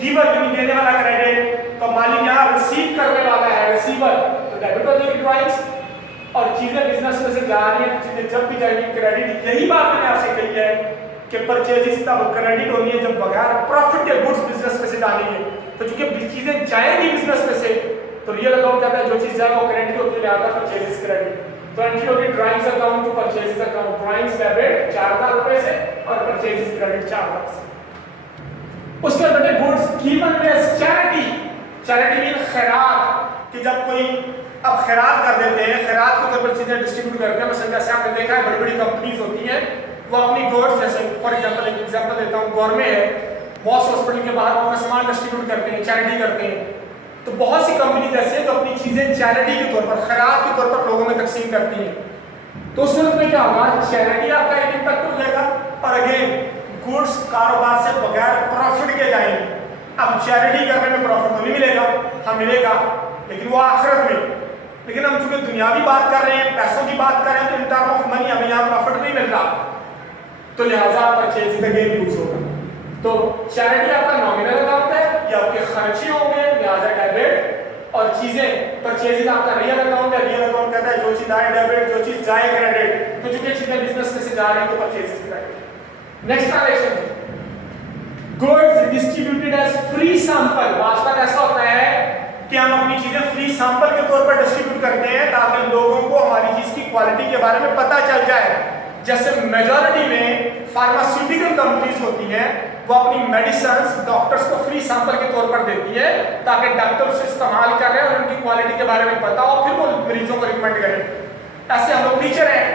गिवर यानी देने वाला क्रेडिट। तो मालिक यहाँ रिसीव करने वाला है रिसीवर, तो डेबिट हो जाएगी ड्राइंग्स। और चीजें बिजनेस में से जा रही हैं, चीजें जब भी जाएंगी क्रेडिट। यही बात मैंने आपसे कही है कि परचेजेस तब क्रेडिट होनी है जब बगैर प्रॉफिट के गुड्स बिजनेस में से डाली है। तो चूंकि चीजें जाएंगी बिजनेस में से तो रियल अकाउंट कहता है जो चीज जाए वो क्रेडिट होती है, लिहाजा परचेजेस क्रेडिट। तो एंट्री होगी drawings account to purchases account. Drawings debit 4000 रुपए से और परचेजेस क्रेडिट 4 लाख से। उसके बाद बेटे goods given as charity. Charity mean खैरात, कि जब कोई अब खैरात कर देते हैं, खैरात के तौर पर चीजें डिस्ट्रीब्यूट करते हैं। मतलब जैसे आपने देखा है बड़ी बड़ी कंपनीज होती हैं, वो अपनी गुड्स, जैसे फॉर एग्जांपल एक एग्जांपल देता हूँ, गवर्नमेंट है, मॉस हॉस्पिटल के बाहर अपना सामान डिस्ट्रीब्यूट करते हैं, चैरिटी करते हैं। तो बहुत सी कंपनीज ऐसे हैं जो अपनी चीजें चैरिटी के तौर पर, खैरात के तौर पर लोगों में तकसीम करती हैं। तो उस सूरत में क्या होगा, चैरिटी आपका एक इम्पैक्ट हो जाएगा। और अगेन गुड्स कारोबार से बगैर प्रॉफिट के जाएंगे। अब चैरिटी करने में प्रॉफिट तो नहीं मिलेगा, हाँ मिलेगा, लेकिन वो आखिरत में। लेकिन हम चूंकि दुनियावी बात कर रहे हैं, पैसों की बात कर रहे हैं, तो इन टर्म ऑफ मनी हमें यहाँ प्रॉफिट नहीं मिल रहा, तो लिहाजा परचेज अगेन यूज होगा। तो चैरिटी आपका नॉमिनल अकाउंट है, ये आपके खर्चे होंगे, लिहाजा डेबिट। और चीजें परचेजेस आपका रियल अकाउंट है, रियल अकाउंट कहता है जो चीज आए डेबिट, जो चीज जाए क्रेडिट। तो चूंकि चीजें बिजनेस में से जा रही हैं तो purchases credit. Next transaction, goods distributed as free sample. वास्तव में ऐसा होता है कि हम अपनी चीजें फ्री सैंपल के तौर पर डिस्ट्रीब्यूट करते हैं ताकि लोगों को हमारी चीज की क्वालिटी के बारे में पता चल जाए। जैसे मेजॉरिटी में फार्मास्यूटिकल कंपनीज होती हैं, वो अपनी मेडिसिन्स डॉक्टर्स को फ्री सैंपल के तौर पर देती है ताकि डॉक्टर उसे इस्तेमाल करें और उनकी क्वालिटी के बारे में पता हो, फिर वो मरीजों को रिकमेंड करें। ऐसे हम लोग टीचर हैं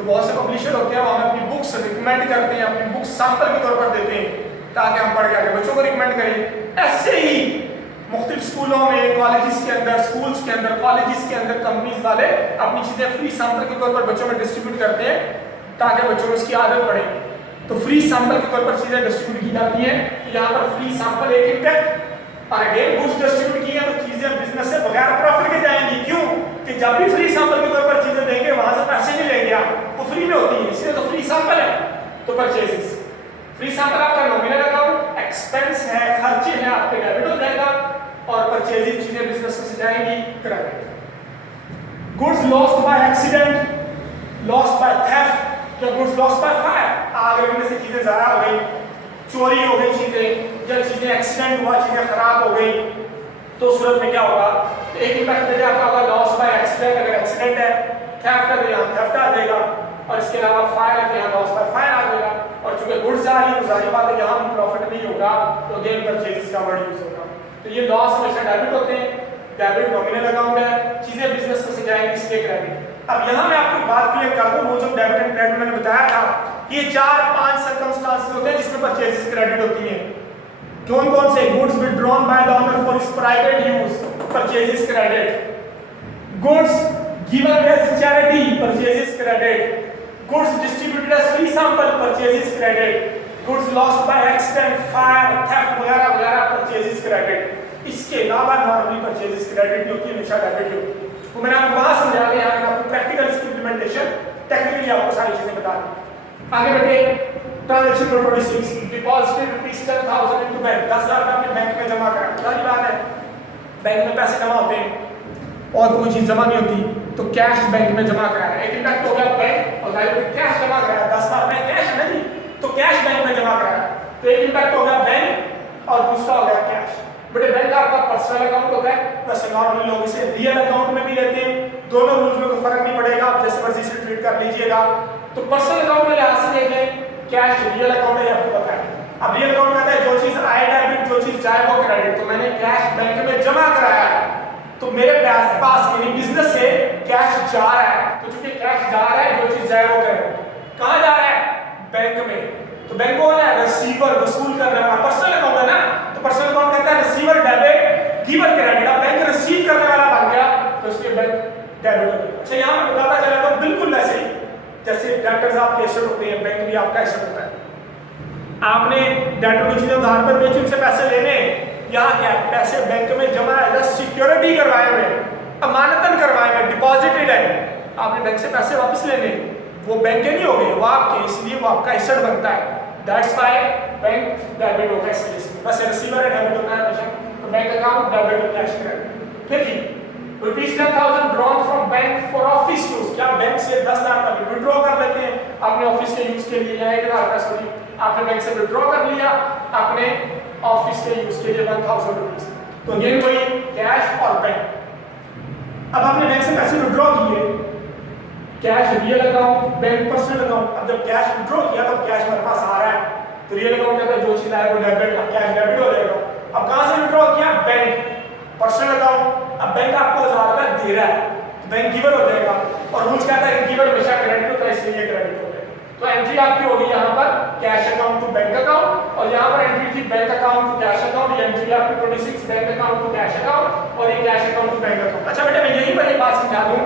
तो बहुत से पब्लिशर होते हैं वो हमें अपनी बुक्स रिकमेंड करते हैं, अपनी बुक्स सैंपल के तौर पर देते हैं ताकि हम पढ़ के आगे बच्चों को रिकमेंड करें। ऐसे ही मुख्तलिफ स्कूलों में, कॉलेजेस के अंदर, स्कूल्स के अंदर, कॉलेजेस के अंदर कंपनीज वाले अपनी चीज़ें फ्री सैंपल के तौर पर बच्चों में डिस्ट्रीब्यूट करते हैं ताकि बच्चों को इसकी आदत पड़े। तो फ्री सैंपल के तौर पर चीज़ें डिस्ट्रीब्यूट की जाती हैं। तो यहाँ पर फ्री सैंपल एक इम्पैक्ट और अगेन बुक्स डिस्ट्रीब्यूट की है तो चीज़ें बिजनेस से बगैर प्रॉफिट के जाएंगी। क्यों कि जब भी फ्री सैंपल के तौर पर चीज़ें देंगे वहाँ से पैसे नहीं लेंगे आप, वो फ्री में होती है, इसलिए तो फ्री सैंपल है। तो परचेजेस फ्री सैंपल आपका नॉमिनल अकाउंट, एक्सपेंस है, खर्चे हैं आपके डेबिट हो जाएगा और परचेजिंग चीजें बिजनेस में से जाएंगी credit. Goods lost by accident, lost by theft या गुड्स लॉस्ट बाय फायर, आग लगने से चीजें ज़ाया हो गई, चोरी हो गई चीजें, जब चीजें एक्सीडेंट हुआ, चीजें खराब हो गई, तो सूरत में क्या होगा? एक इम्पैक्ट देखिए आपका होगा लॉस बाय एक्सीडेंट, अगर एक्सीडेंट है, थेफ्ट है तो यहाँ थेफ्ट आ जाएगा और इसके अलावा फायर है तो यहाँ लॉस बाय फायर आ जाएगा। और चूंकि गुड्स आ रही है तो जाहिर बात है यहाँ भी प्रॉफिट नहीं होगा, तो अगेन परचेजेस का वर्ड यूज होगा। तो ये लॉस हमेशा डेबिट होते हैं, डेबिट नॉमिनल अकाउंट है, चीजें बिजनेस में से जाएंगी इसलिए क्रेडिट। अब यहाँ मैं आपको बात क्लियर कर दूं, rules of debit and credit मैंने बताया था, ये 4-5 सर्कमस्टांसेस होते हैं जिसमें परचेजेस क्रेडिट होती है। कौन कौन से? Goods withdrawn by the owner for his private use, purchases credit. Goods given as charity, purchases credit. Goods distributed as free sample, purchases credit. Goods lost by accident, fire, theft वगैरह वगैरह, परचेजेस क्रेडिट। इसके अलावा नॉर्मली परचेजेस क्रेडिट होती है, हमेशा डेबिट होती है। तो मैंने आपको वहां समझा दिया, यहाँ आपको प्रैक्टिकल इसकी इंप्लीमेंटेशन टेक्निकली आपको सारी चीजें बता दी। आगे बढ़े। Transaction number 26, deposited rupees 10,000 into bank, 10,000 आपने बैंक में जमा करा। सारी बात है, बैंक में पैसे जमा होते हैं और कोई चीज जमा नहीं होती तो कैश बैंक में जमा कराया। एक इम्पैक्ट हो गया बैंक और कैश जमा कराया, 10,000 में कैश है ना जी, तो कैश बैंक में जमा कराया। तो एक इम्पैक्ट हो गया बैंक और दूसरा हो गया कैश। बट बैंक आपका पर्सनल अकाउंट होता है, वैसे नॉर्मली लोग इसे रियल अकाउंट में भी लेते हैं। दोनों रूल्स में कोई फर्क नहीं पड़ेगा, आप जैसे मर्जी से ट्रीट कर लीजिएगा। तो पर्सनल अकाउंट में लिहाज से देख लें, कैश रियल अकाउंट है आपको पता है। अब रियल अकाउंट कहता है जो चीज आए डेबिट, जो चीज जाए वो क्रेडिट। तो मैंने कैश बैंक में जमा कराया है तो मेरे पास यानी बिजनेस से कैश जा रहा है, तो चूंकि कैश जा रहा है, जो चीज जाए वो क्रेडिट। कहाँ जा रहा है? बैंक में। तो बैंक कौन है? रिसीवर, वसूल करने वाला। पर्सनल अकाउंट है ना, तो पर्सनल अकाउंट कहता है रिसीवर डेबिट, गिवर क्रेडिट। अब बैंक रिसीव करने वाला बन गया तो इसके बैंक डेबिट हो गया। अच्छा यहाँ पे बताता चला तो बिल्कुल वैसे ही जैसे डेटर्स आपके एसेट होते हैं, बैंक भी आपका एसेट होता है। आपने डेटर की चीजें उधार पर बेची, उनसे पैसे लेने, यहाँ क्या पैसे बैंक में जमा है, सिक्योरिटी करवाए हुए, अमानतन करवाए हुए, डिपॉजिटेड है। आपने बैंक से पैसे वापस लेने, वो बैंक के नहीं हो गए, वो आपके, इसलिए वो आपका एसेट बनता है। दैट्स व्हाई बैंक डेबिट होगा इस केस में। बस रिसीवर है डेबिट होता है हमेशा, तो बैंक अकाउंट डेबिट और कैश क्रेडिट। फिर जी rupees 10,000 drawn from bank for office use, क्या बैंक से 10,000 का विड्रॉ कर लेते हैं अपने ऑफिस के यूज के लिए, या 1,000 का सॉरी आपने बैंक से विड्रॉ कर लिया अपने ऑफिस के यूज के लिए 1,000 रुपीस। तो अगेन वही कैश और बैंक। अब आपने बैंक से पैसे विड्रॉ किए, cash real account, bank personal account. अब जब कैश विड्रॉ किया तो कैश मेरे पास आ रहा है, तो रियल अकाउंट कहता है जो चीज आए वो डेबिट, अब कैश डेबिट हो जाएगा। अब कहां से विड्रॉ किया? Bank, personal account. अब बैंक आपको 1,000 रुपए दे रहा है, तो बैंक गिवर हो जाएगा और रूल्स कहता है कि गिवर हमेशा क्रेडिट होता है, इसलिए क्रेडिट हो गया। तो एंट्री आपकी होगी यहाँ पर cash account to bank account, और यहाँ पर एंट्री थी bank account to cash account. ये एंट्री आपकी 26 bank account to cash account और ये cash account to bank account. अच्छा बेटा मैं यही पर एक बात समझा दूं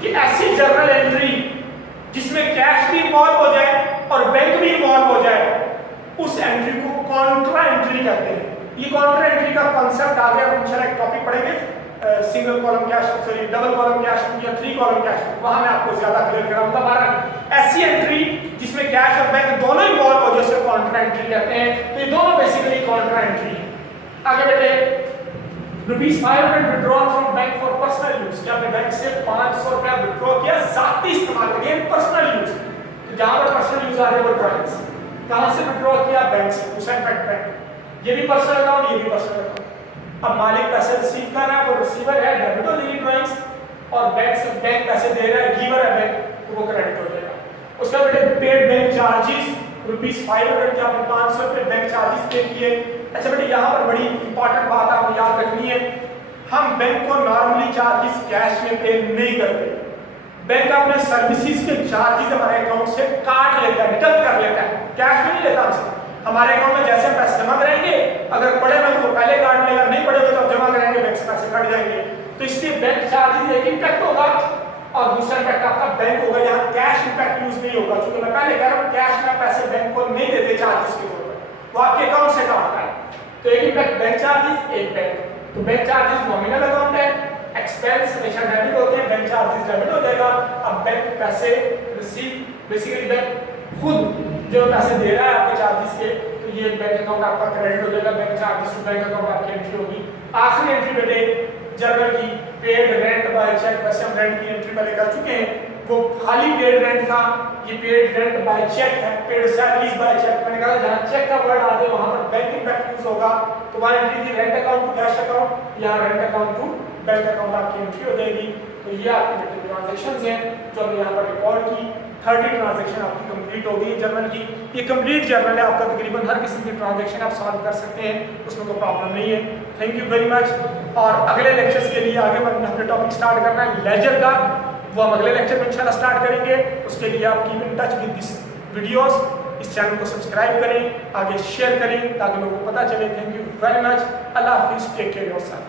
कि ऐसी जर्नल एंट्री जिसमें कैश भी इन्वॉल्व हो जाए और बैंक भी इन्वॉल्व हो जाए, उस एंट्री को कॉन्ट्रा एंट्री कहते हैं। ये कॉन्ट्रा एंट्री का कांसेप्ट आगे हम इंशाल्लाह एक टॉपिक पढ़ेंगे, single column cash sorry double column cash या 3 कॉलम कैश, वहां मैं आपको ज्यादा क्लियर कराऊंगा। बारह ऐसी एंट्री जिसमें कैश और बैंक दोनों इन्वॉल्व हो जैसे कॉन्ट्रा एंट्री कहते हैं। तो ये दोनों बेसिकली कॉन्ट्रा एंट्री है। आगे बढ़े। Rupees 500 withdrawn from bank for personal use, क्या आपने बैंक से 500 रुपया विड्रॉ किया जाती इस्तेमाल के लिए, पर्सनल यूज। तो जहां पर पर्सनल यूज आ रहे हैं वो ड्राइंग्स, कहां से विड्रॉ किया? बैंक से, उस बैंक। ये भी पर्सनल अकाउंट, ये भी पर्सनल अकाउंट। अब मालिक पैसे रिसीव कर रहा है, वो रिसीवर है, डेबिट हो जाएगी ड्राइंग्स, और बैंक से बैंक पैसे दे रहा है, गिवर है बैंक, तो वो क्रेडिट हो जाएगा। उसका बेटे पेड बैंक चार्जेस रुपीस 500 के आपने 500 रुपये बैंक चार्जेस पे किए। अच्छा बेटे यहाँ पर बड़ी इंपॉर्टेंट बात आपको याद रखनी है, हम बैंक को नॉर्मली चार्जेस कैश में पे नहीं करते, बैंक अपने सर्विसेज के चार्जेस हमारे अकाउंट से काट लेता है, डिडक्ट कर लेता है, कैश में नहीं लेता हमसे। हमारे अकाउंट में जैसे हम पैसे जमा करेंगे, अगर पड़े हुए तो वो पहले काट लेगा, नहीं पड़े हुए तो आप जमा करेंगे बैंक से पैसे कट जाएंगे। तो इसलिए बैंक चार्जेस एक इम्पैक्ट होगा और दूसरा इम्पैक्ट आपका बैंक होगा, यहाँ कैश इम्पैक्ट यूज नहीं होगा, क्योंकि मैं पहले कह रहा हूँ कैश में पैसे बैंक को नहीं देते चार्जेस के तौर पर, वो आपके अकाउंट से काटता है। तो एक इम्पैक्ट बैंक चार्जेस, एक बैंक। तो बैंक चार्जेस नॉमिनल अकाउंट है, एक्सपेंस हमेशा डेबिट होते हैं, बैंक चार्जेस डेबिट हो जाएगा। अब बैंक पैसे रिसीव, बेसिकली बैंक खुद जो पैसे दे रहा है आपके चार्जेस के, तो ये बैंक अकाउंट आपका क्रेडिट हो जाएगा, bank charges to bank account आपकी एंट्री होगी। आखिरी एंट्री बेटे जर्नल की पेड रेंट बाय चेक, वैसे हम रेंट की एंट्री पहले कर चुके हैं, वो खाली पेड रेंट था, ये पेड रेंट बाय चेक है, पेड सैलरीज बाय चेक। मैंने कहा जहाँ चेक का वर्ड आ जाए वहाँ पर बैंक इम्पैक्ट यूज होगा, तो वहाँ एंट्री थी rent account to cash account, यहाँ rent account to bank account आपकी एंट्री हो जाएगी। तो ये आपकी ट्रांजेक्शंस हैं जो हमने यहाँ पर रिकॉर्ड की। 30 ट्रांजेक्शन आपकी कंप्लीट हो गई जर्नल की। ये कंप्लीट जर्नल है आपका, तकरीबन हर किस्म की ट्रांजेक्शन आप सॉल्व कर सकते हैं, उसमें कोई प्रॉब्लम नहीं है। Thank you very much. और अगले लेक्चर्स के लिए आगे हमने टॉपिक स्टार्ट करना है लेजर का, वो हम अगले लेक्चर में इंशाल्लाह स्टार्ट करेंगे। उसके लिए आप keep in touch with this videos, इस चैनल को सब्सक्राइब करें, आगे शेयर करें ताकि लोगों को पता चले। Thank you very much. अल्लाह हाफिज़, टेक केयर योरसेल्फ।